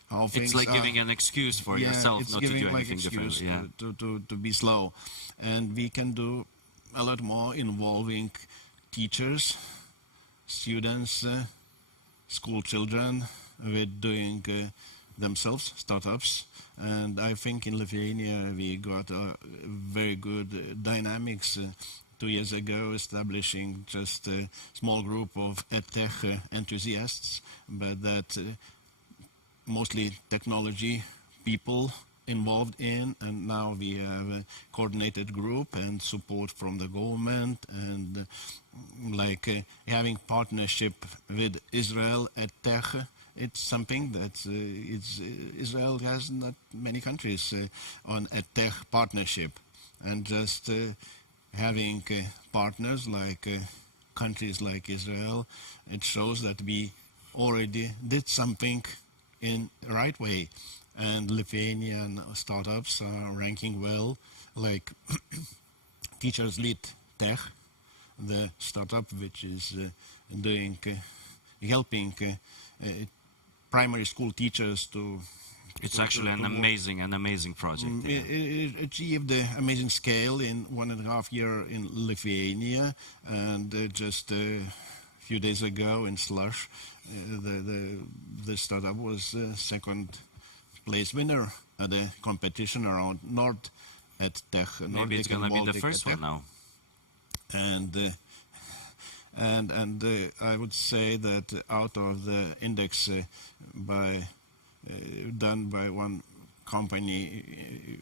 how things It's like are. Giving an excuse for yourself not to do anything different. Yeah, to be slow. And we can do a lot more involving teachers, students, school children, with doing themselves startups. And I think in Lithuania we got a very good dynamics 2 years ago, establishing just a small group of EdTech enthusiasts, but that mostly technology people involved in, and now we have a coordinated group and support from the government, and having partnership with Israel EdTech. It's something that Israel has not many countries on EdTech partnership, and just having partners like countries like Israel, it shows that we already did something in the right way. And Lithuanian startups are ranking well, like Teachers Lead Tech, the startup which is helping primary school teachers to. It's actually an amazing project. It achieved the amazing scale in 1.5 years in Lithuania, and just a few days ago in Slush, the startup was second place winner at the competition around Nordic Edtech. Maybe it's going to be the first one now. And I would say that out of the index done by one company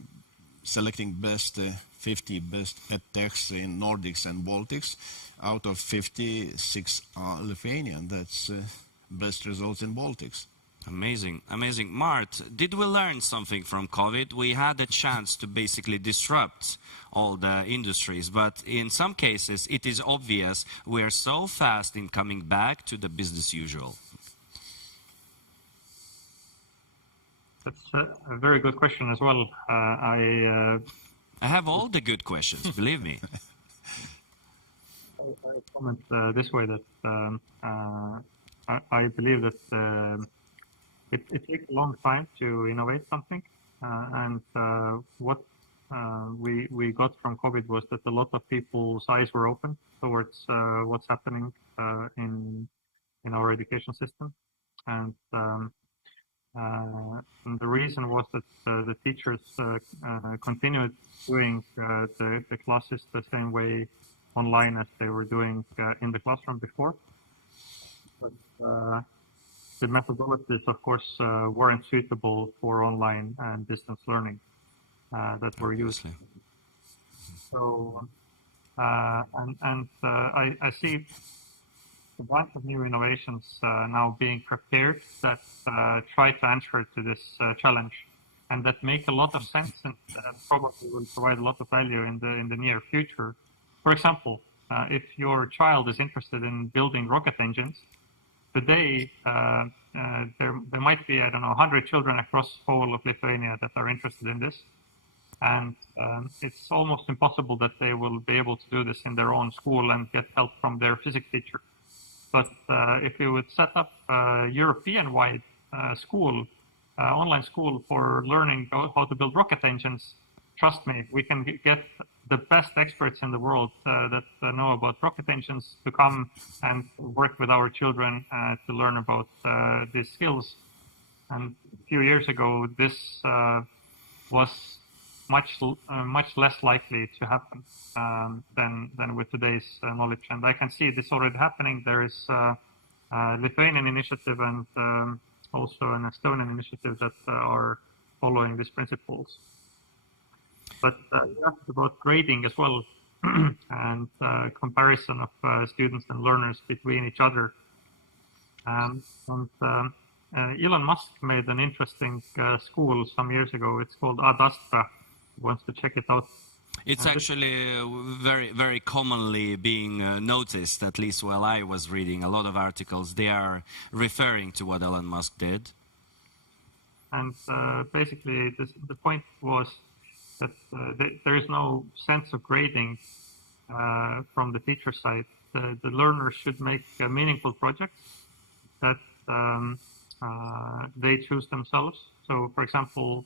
selecting best 50 best edtechs in Nordics and Baltics, out of 56 are Lithuanian. That's best results in Baltics. Amazing, amazing. Mart, did we learn something from COVID? We had a chance to basically disrupt all the industries, but in some cases it is obvious we are so fast in coming back to the business usual. That's a very good question as well. I have all the good questions, believe me. I comment this way that I believe that it takes a long time to innovate something, and what we got from COVID was that a lot of people's eyes were open towards what's happening in our education system, and the reason was that the teachers continued doing the classes the same way online as they were doing in the classroom before. But the methodologies, of course, weren't suitable for online and distance learning that were used. So, I see a bunch of new innovations now being prepared that try to answer to this challenge, and that make a lot of sense and probably will provide a lot of value in the near future. For example, if your child is interested in building rocket engines, today there might be, 100 children across the whole of Lithuania that are interested in this, and it's almost impossible that they will be able to do this in their own school and get help from their physics teacher. But if we would set up a European-wide school, online school for learning how to build rocket engines, trust me, we can get the best experts in the world that know about rocket engines to come and work with our children to learn about these skills. And a few years ago, this was much less likely to happen than with today's knowledge. And I can see this already happening. There is a Lithuanian initiative and also an Estonian initiative that are following these principles. But you asked about grading as well, and comparison of students and learners between each other. Elon Musk made an interesting school some years ago. It's called Adastra. Wants to check it out. It's actually very, very commonly being noticed, at least while I was reading a lot of articles. They are referring to what Elon Musk did. And basically, the point was that there is no sense of grading from the teacher side. The learners should make meaningful projects that they choose themselves. So, for example,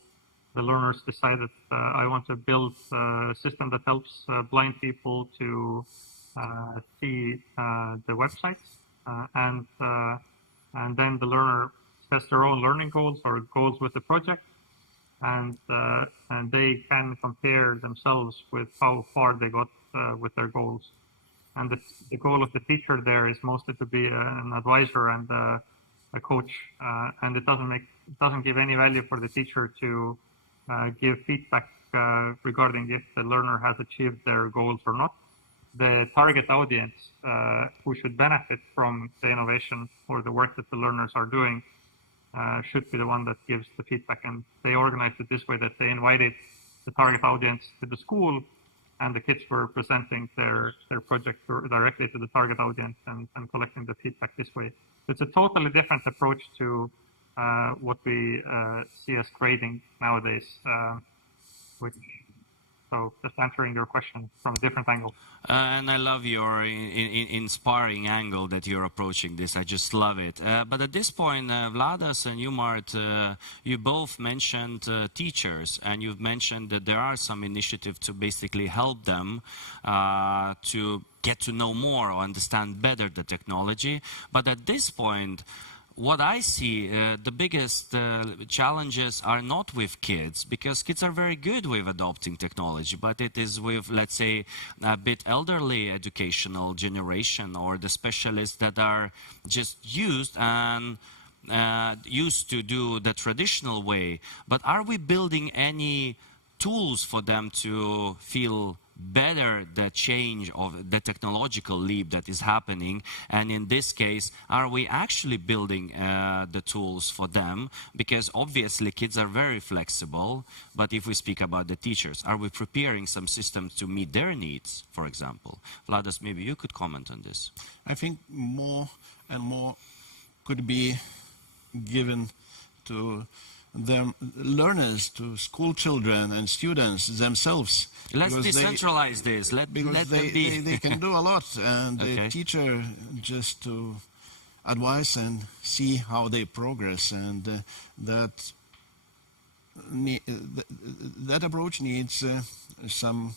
the learners decided, I want to build a system that helps blind people to see the websites, and then the learner sets their own learning goals or goals with the project, and they can compare themselves with how far they got with their goals. And the goal of the teacher there is mostly to be an advisor and a coach, and it doesn't give any value for the teacher to give feedback regarding if the learner has achieved their goals or not. The target audience who should benefit from the innovation or the work that the learners are doing should be the one that gives the feedback. And they organized it this way, that they invited the target audience to the school, and the kids were presenting their project directly to the target audience and collecting the feedback this way. It's a totally different approach to what we see as grading nowadays, so just answering your question from a different angle. And I love your inspiring angle that you're approaching this. I just love it. But at this point, Vladas and you, Mart, you both mentioned teachers, and you've mentioned that there are some initiatives to basically help them to get to know more or understand better the technology. But at this point, what I see, the biggest challenges are not with kids, because kids are very good with adopting technology, but it is with, let's say, a bit elderly educational generation, or the specialists that are just used to do the traditional way. But are we building any tools for them to feel better the change of the technological leap that is happening? And in this case, are we actually building the tools for them? Because obviously kids are very flexible, but if we speak about the teachers, are we preparing some systems to meet their needs, for example? Vladas, maybe you could comment on this. I think more and more could be given to them, learners, to school children and students themselves. Let's decentralize this. Let them be. They can do a lot, and the teacher just to advise and see how they progress, and that approach needs some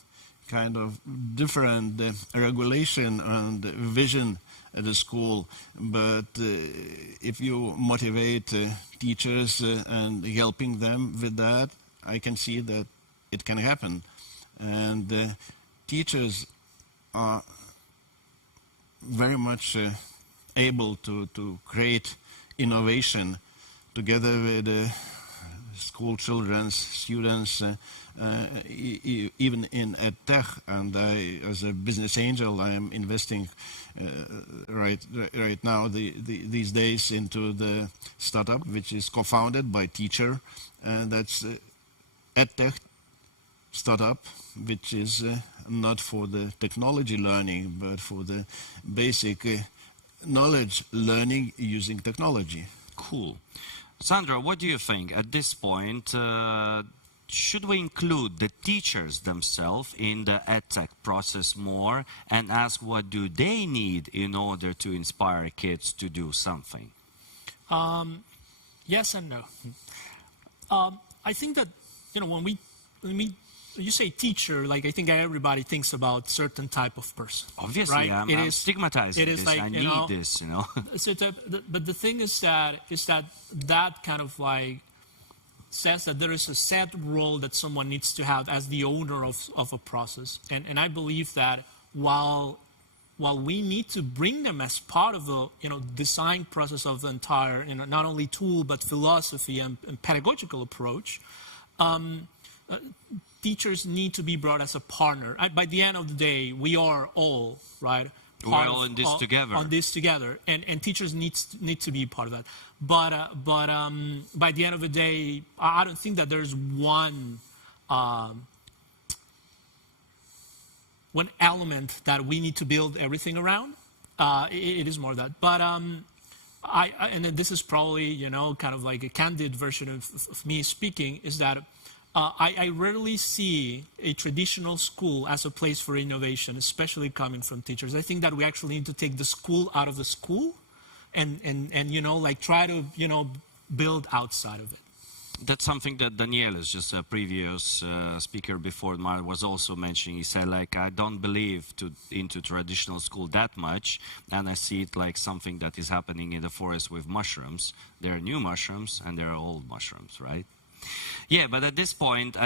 kind of different regulation and vision at the school. But if you motivate teachers and helping them with that, I can see that it can happen. And teachers are very much able to create innovation together with school children, students, even in EdTech. And I, as a business angel, I am investing right now these days into the startup, which is co-founded by teacher, and that's EdTech startup, which is not for the technology learning, but for the basic knowledge learning using technology. Cool. Sandra, what do you think at this point? Should we include the teachers themselves in the EdTech process more and ask what do they need in order to inspire kids to do something? Yes and no. I think that, when you say teacher, like I think everybody thinks about certain type of person. Obviously, right? I'm stigmatizing this. Like, I need this, So but the thing is that kind of like says that there is a set role that someone needs to have as the owner of a process. And I believe that while while we need to bring them as part of the design process of the entire not only tool but philosophy and pedagogical approach, teachers need to be brought as a partner. By the end of the day, we are all right. We're all in this together. On this together, and teachers need to be part of that. But by the end of the day, I don't think that there's one element that we need to build everything around. It is more that. But and this is probably kind of like a candid version of me speaking, is that I rarely see a traditional school as a place for innovation, especially coming from teachers. I think that we actually need to take the school out of the school and try to build outside of it. That's something that Danielis, just a previous speaker before Mart, was also mentioning. He said, like, I don't believe into traditional school that much, and I see it like something that is happening in the forest with mushrooms. There are new mushrooms and there are old mushrooms, right? Yeah, but at this point,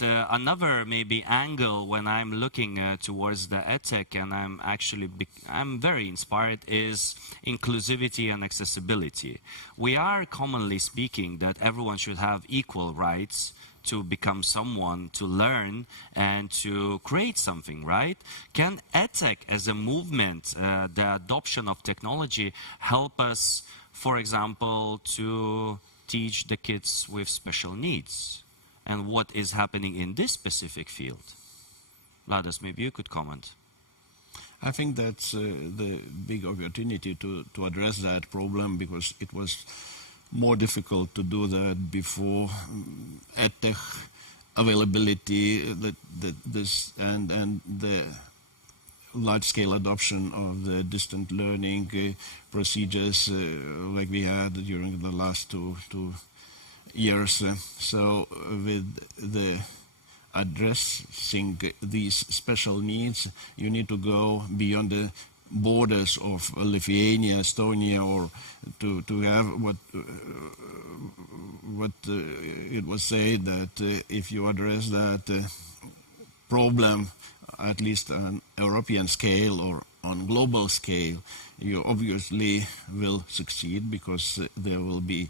another maybe angle when I'm looking towards the EdTech, and I'm very inspired, is inclusivity and accessibility. We are commonly speaking that everyone should have equal rights to become someone, to learn, and to create something, right? Can EdTech as a movement, the adoption of technology, help us, for example, to teach the kids with special needs, and what is happening in this specific field? Vladas, maybe you could comment. I think that's the big opportunity to address that problem, because it was more difficult to do that before. EdTech availability, and the large-scale adoption of the distant learning procedures like we had during the last two years. So with the addressing these special needs, you need to go beyond the borders of Lithuania, Estonia, or to have what it was said, that if you address that problem at least on European scale or on global scale, you obviously will succeed, because there will be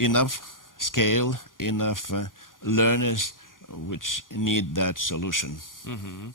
enough scale, enough learners which need that solution. Mm-hmm.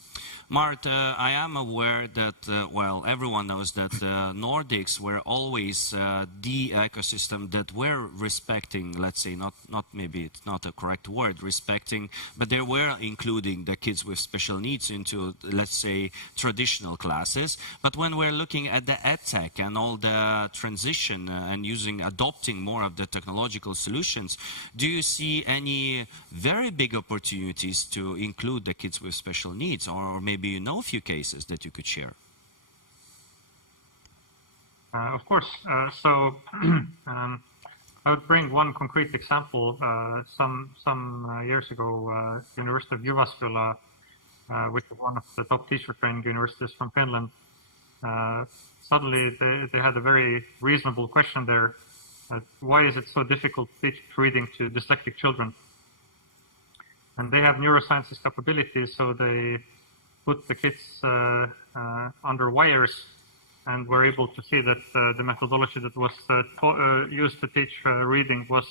Mart, I am aware that, well, everyone knows that the Nordics were always the ecosystem that were respecting, let's say, not maybe it's not a correct word, respecting, but they were including the kids with special needs into, let's say, traditional classes. But when we're looking at the EdTech and all the transition and adopting more of the technological solutions, do you see any very big opportunities to include the kids with special needs, or maybe you know a few cases that you could share? Of course. So I would bring one concrete example. Some years ago, University of Jyväskylä, which is one of the top teacher training universities from Finland, suddenly they had a very reasonable question there. Why is it so difficult to teach reading to dyslexic children? And they have neurosciences capabilities, so they put the kids under wires, and were able to see that the methodology that was used to teach reading was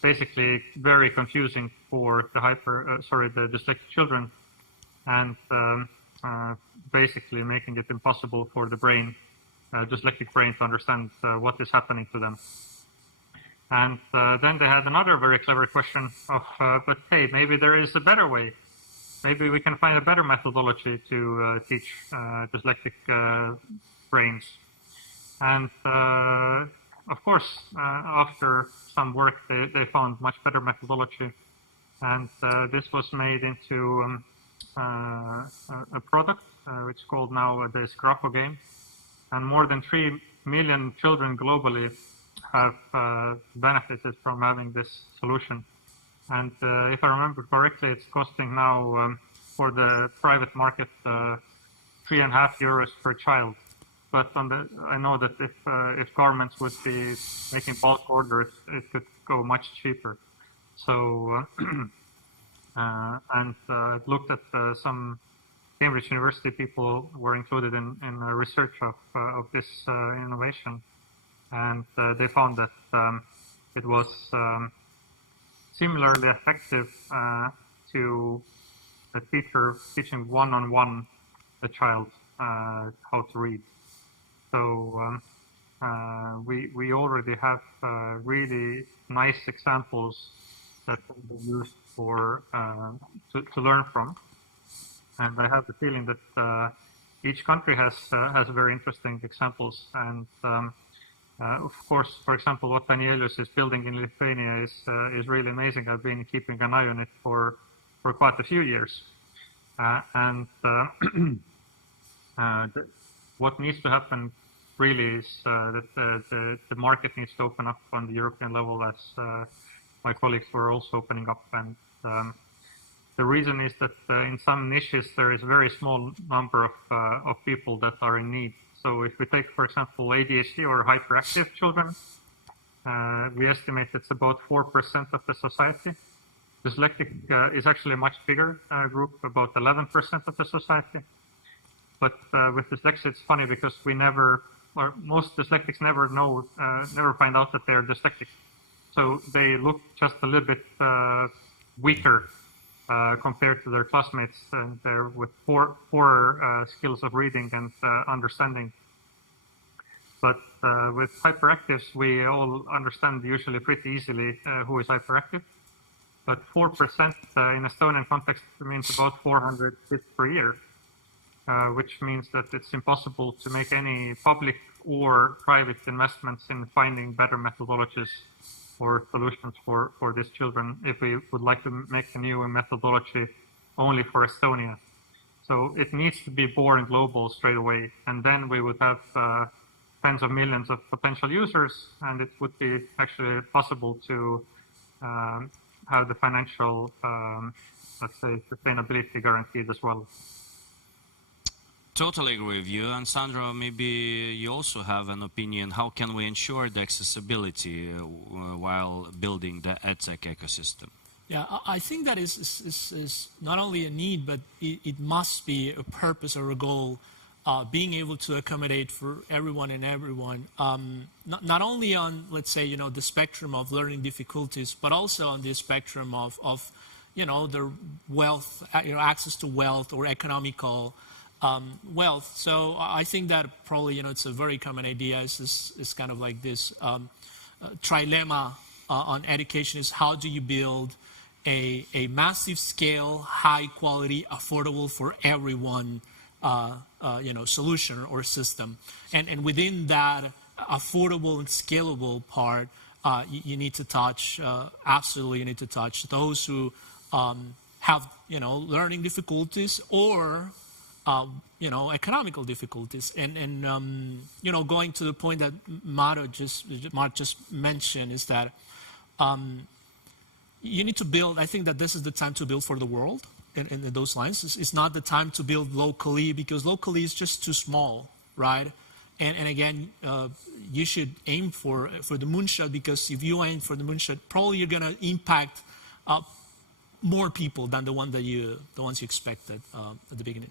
basically very confusing for the dyslexic children, and basically making it impossible for the dyslexic brain to understand what is happening to them. And then they had another very clever question of, but hey, maybe there is a better way. Maybe we can find a better methodology to teach dyslexic brains. And of course, after some work, they found much better methodology. And this was made into a product, which is called now the Grapho game. And more than 3 million children globally have benefited from having this solution. And if I remember correctly, it's costing now for the private market 3.5 euros per child. But I know that if governments would be making bulk orders, it could go much cheaper. So and looked at some Cambridge University people were included in research of this innovation, and they found that it was similarly effective to a teacher teaching one-on-one a child how to read. So we already have really nice examples that can be used for to learn from, and I have the feeling that each country has very interesting examples. And of course, for example, what Danielius is building in Lithuania is really amazing. I've been keeping an eye on it for quite a few years, and what needs to happen really is that the market needs to open up on the European level, as my colleagues were also opening up. And the reason is that in some niches there is a very small number of people that are in need. So if we take, for example, ADHD or hyperactive children, we estimate it's about 4% of the society. Dyslexic is actually a much bigger group, about 11% of the society. But with dyslexia, it's funny because most dyslexics never find out that they're dyslexic. So they look just a little bit weaker compared to their classmates, and they're with poorer skills of reading and understanding. But with hyperactives, we all understand usually pretty easily who is hyperactive. But 4% in Estonian context means about 400 kids per year, which means that it's impossible to make any public or private investments in finding better methodologies or solutions for these children if we would like to make a new methodology only for Estonia. So it needs to be born global straight away, and then we would have tens of millions of potential users, and it would be actually possible to have the financial, let's say, sustainability guaranteed as well. Totally agree with you. And Sandra, maybe you also have an opinion. How can we ensure the accessibility while building the EdTech ecosystem? Yeah, I think that is not only a need, but it must be a purpose or a goal, being able to accommodate for everyone and everyone, not only on, let's say, the spectrum of learning difficulties, but also on the spectrum of the wealth, access to wealth or economical wealth. So I think that probably, it's a very common idea. It's kind of like this trilemma on education is how do you build a massive scale, high quality, affordable for everyone, solution or system. And within that affordable and scalable part, you need to touch, absolutely you need to touch those who have, learning difficulties or economical difficulties, and going to the point that Mart just mentioned is that you need to build. I think that this is the time to build for the world. In those lines, it's not the time to build locally, because locally is just too small, right? And again, you should aim for the moonshot, because if you aim for the moonshot, probably you're gonna impact more people than the ones you expected at the beginning.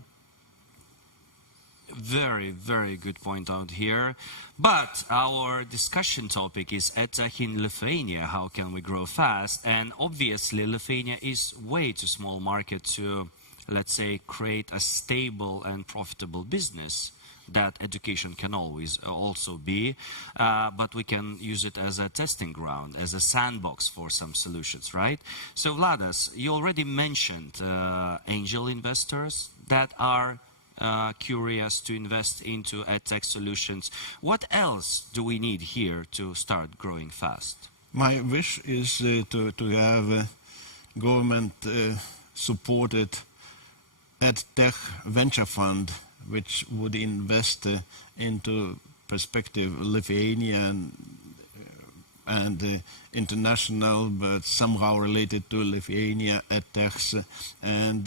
Very, very good point out here. But our discussion topic is EdTech in Lithuania. How can we grow fast? And obviously, Lithuania is way too small market to, let's say, create a stable and profitable business that education can always also be. But we can use it as a testing ground, as a sandbox for some solutions, right? So Vladas, you already mentioned angel investors that are curious to invest into EdTech solutions. What else do we need here to start growing fast? My wish is to have government supported EdTech venture fund, which would invest into perspective Lithuania and international, but somehow related to Lithuania, EdTechs, and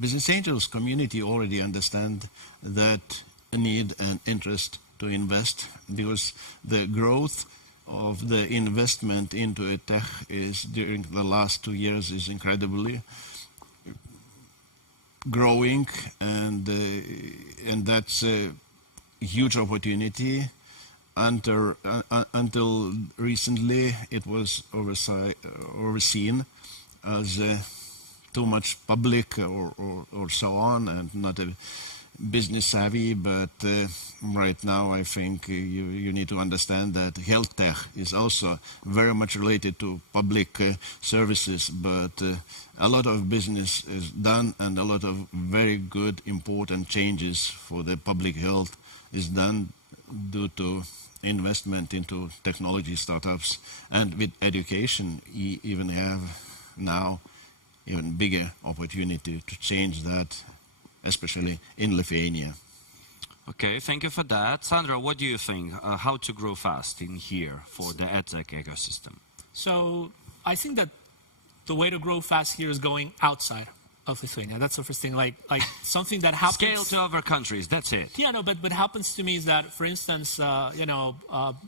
business angels community already understand that need and interest to invest, because the growth of the investment into EdTech is during the last 2 years is incredibly. growing, and that's a huge opportunity. Until recently, it was overseen as too much public or so on, and not a business savvy. But right now, I think you need to understand that health tech is also very much related to public services. But a lot of business is done, and a lot of very good, important changes for the public health is done due to investment into technology startups. And with education, we even have now even bigger opportunity to change that, especially in Lithuania. Okay, thank you for that. Sandra, what do you think? How to grow fast in here for the EdTech ecosystem? So I think that the way to grow fast here is going outside of Lithuania. That's the first thing, like something that happens. Scale to other countries, that's it. Yeah, no, but what happens to me is that, for instance, I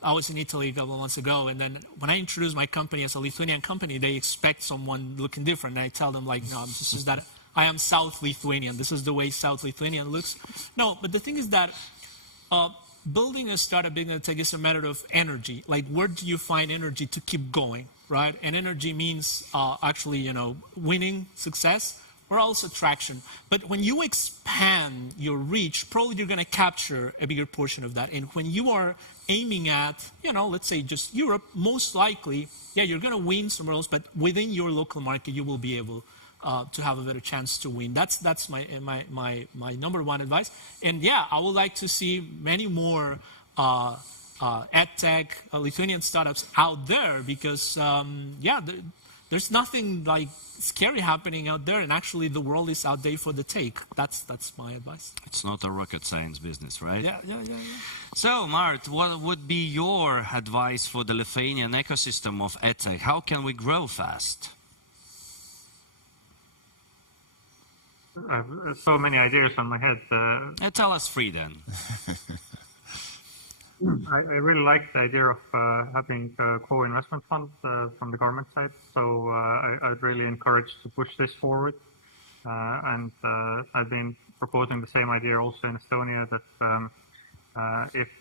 was in Italy a couple of months ago, and then when I introduce my company as a Lithuanian company, they expect someone looking different. And I tell them, like, no, this is that I am South Lithuanian. This is the way South Lithuanian looks. No, but the thing is that building a startup, being a tech is a matter of energy. Like, where do you find energy to keep going, right? And energy means actually, winning, success, or also traction. But when you expand your reach, probably you're going to capture a bigger portion of that. And when you are aiming at, let's say just Europe, most likely, yeah, you're going to win somewhere else, but within your local market, you will be able to have a better chance to win. That's my number one advice. And yeah, I would like to see many more EdTech Lithuanian startups out there, because there's nothing like scary happening out there, and actually the world is out there for the take. That's my advice. It's not a rocket science business, right? Yeah. So, Mart, what would be your advice for the Lithuanian ecosystem of EdTech? How can we grow fast? I have so many ideas on my head. Tell us three then. I really like the idea of having a co-investment fund from the government side. So I'd really encourage to push this forward. And I've been proposing the same idea also in Estonia, that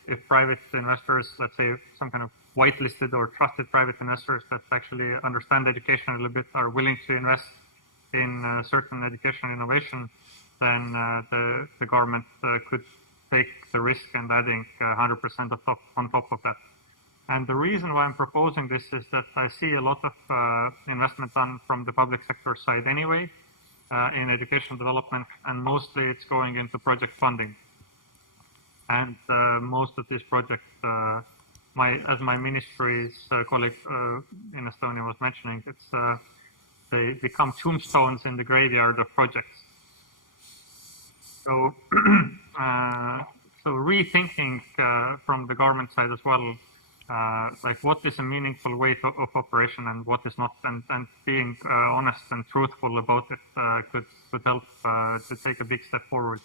if private investors, let's say some kind of whitelisted or trusted private investors that actually understand education a little bit, are willing to invest in certain education innovation, then the government could take the risk and adding 100% on top of that. And the reason why I'm proposing this is that I see a lot of investment done from the public sector side anyway in education development, and mostly it's going into project funding. And most of these projects, as my ministry's colleague in Estonia was mentioning, they become tombstones in the graveyard of projects. So, so rethinking from the government side as well, like what is a meaningful way of operation and what is not, and being honest and truthful about it could help to take a big step forward.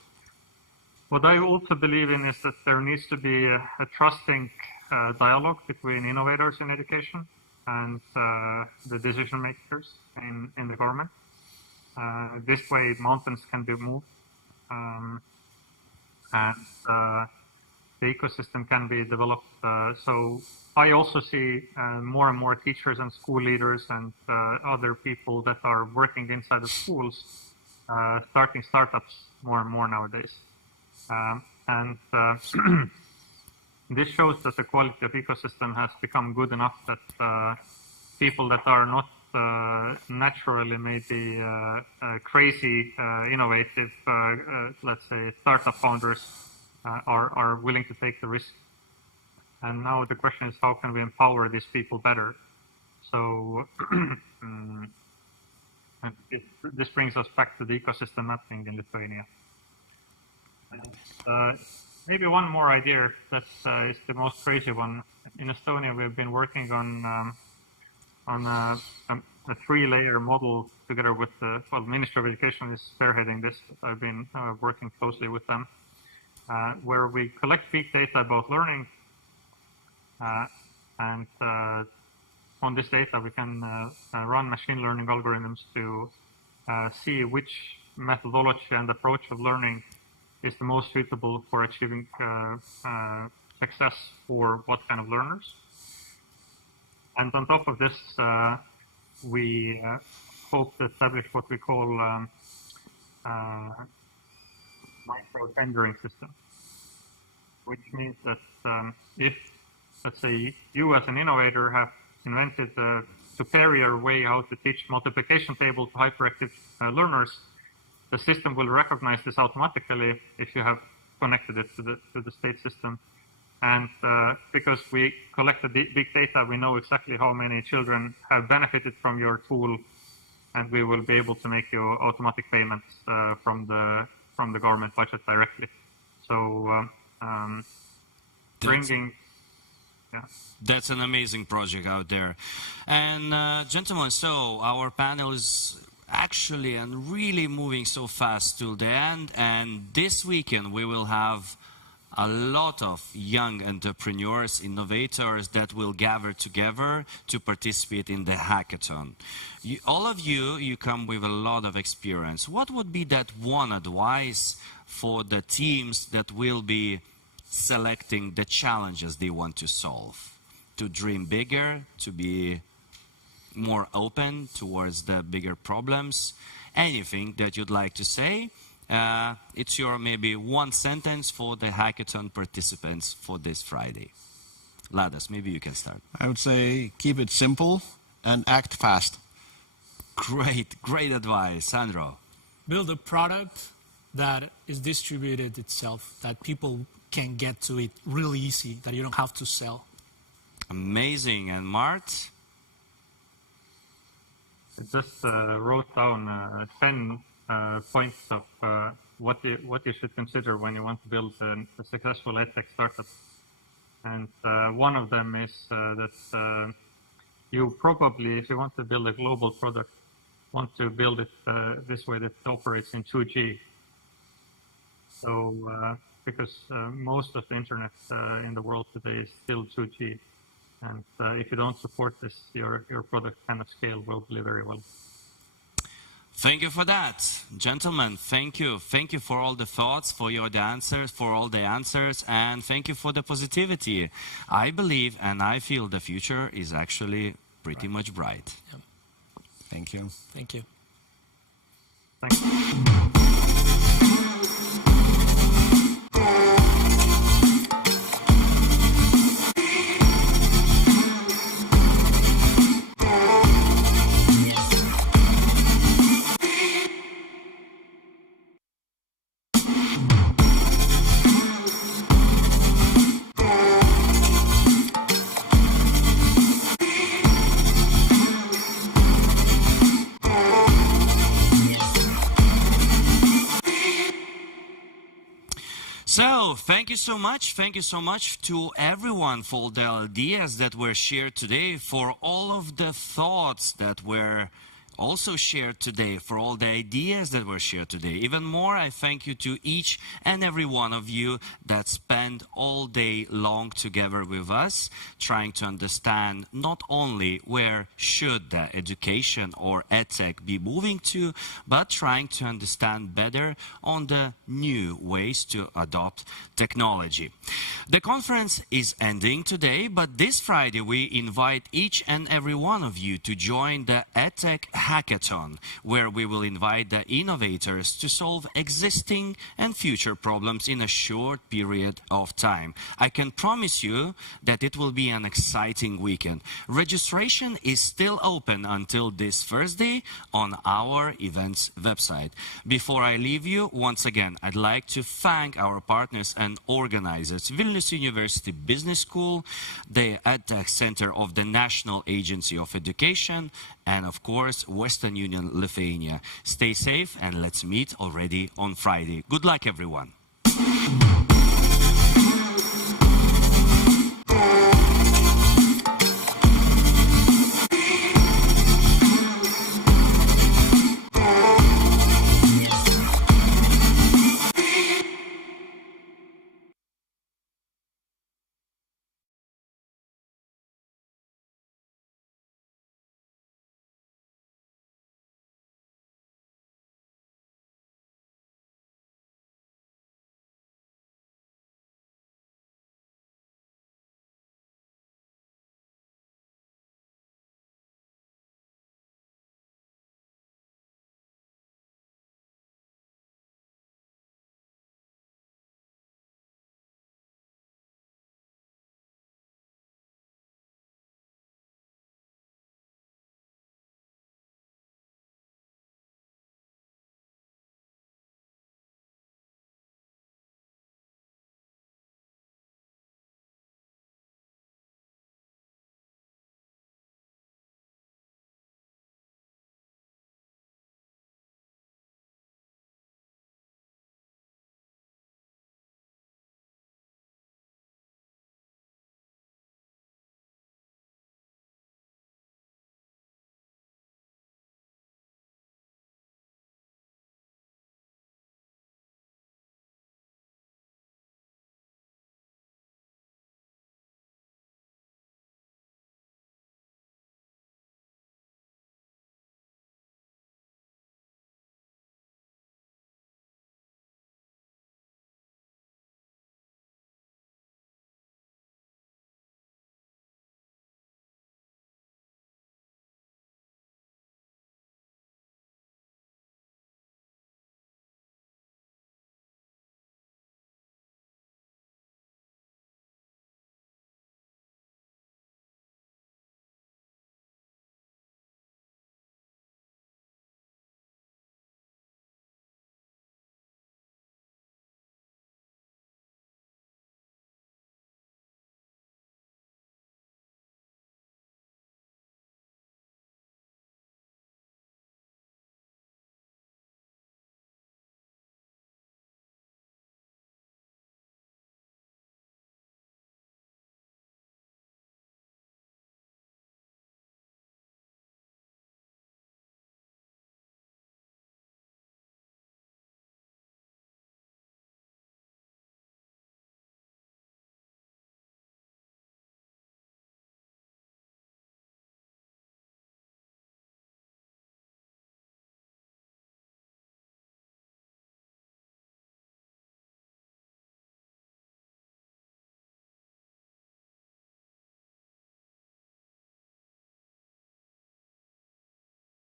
What I also believe in is that there needs to be a trusting dialogue between innovators in education and the decision makers in the government. This way mountains can be moved. And the ecosystem can be developed. So I also see more and more teachers and school leaders and other people that are working inside the schools starting startups more and more nowadays. This shows that the quality of ecosystem has become good enough that people that are not naturally maybe crazy, innovative, let's say startup founders are willing to take the risk. And now the question is, how can we empower these people better? So this brings us back to the ecosystem mapping in Lithuania. Maybe one more idea that is the most crazy one. In Estonia, we've been working on a 3-layer model together with the Ministry of Education is spearheading this. I've been working closely with them, where we collect big data about learning, and on this data we can run machine learning algorithms to see which methodology and approach of learning is the most suitable for achieving success for what kind of learners. And on top of this, we hope to establish what we call micro-tendering system, which means that if, let's say, you as an innovator have invented a superior way how to teach multiplication table to hyperactive learners, the system will recognize this automatically if you have connected it to the state system. And because we collected big data, we know exactly how many children have benefited from your tool, and we will be able to make you automatic payments from the government budget directly. So bringing... Yeah. That's an amazing project out there. And gentlemen, so our panel is actually and really moving so fast to the end, and this weekend we will have a lot of young entrepreneurs, innovators that will gather together to participate in the hackathon. All of you come with a lot of experience. What would be that one advice for the teams that will be selecting the challenges they want to solve? To dream bigger, to be more open towards the bigger problems? Anything that you'd like to say? It's your maybe one sentence for the hackathon participants for this Friday. Ladas, maybe you can start. I would say keep it simple and act fast. Great advice. Sandro? Build a product that is distributed itself, that people can get to it really easy, that you don't have to sell. Amazing. And Mart? I just wrote down 10 points of what you should consider when you want to build a successful EdTech startup. And one of them is that you probably, if you want to build a global product, want to build it this way that it operates in 2G. So, because most of the internet in the world today is still 2G. And if you don't support this, your product cannot scale globally very well. Thank you for that. Gentlemen, thank you. Thank you for all the thoughts, for all the answers, and thank you for the positivity. I believe and I feel the future is actually pretty much bright. Yeah. Thank you. Thank you. Thank you. So, thank you so much. Thank you so much to everyone for the ideas that were shared today, for all of the thoughts that were also shared today, for all the ideas that were shared today. Even more, I thank you to each and every one of you that spent all day long together with us, trying to understand not only where should the education or EdTech be moving to, but trying to understand better on the new ways to adopt technology. The conference is ending today, but this Friday we invite each and every one of you to join the EdTech Hackathon, where we will invite the innovators to solve existing and future problems in a short period of time. I can promise you that it will be an exciting weekend. Registration is still open until this Thursday on our events website. Before I leave you, once again, I'd like to thank our partners and organizers, Vilnius University Business School, the EdTech Center of the National Agency of Education, and of course, Western Union Lithuania. Stay safe and let's meet already on Friday. Good luck, everyone.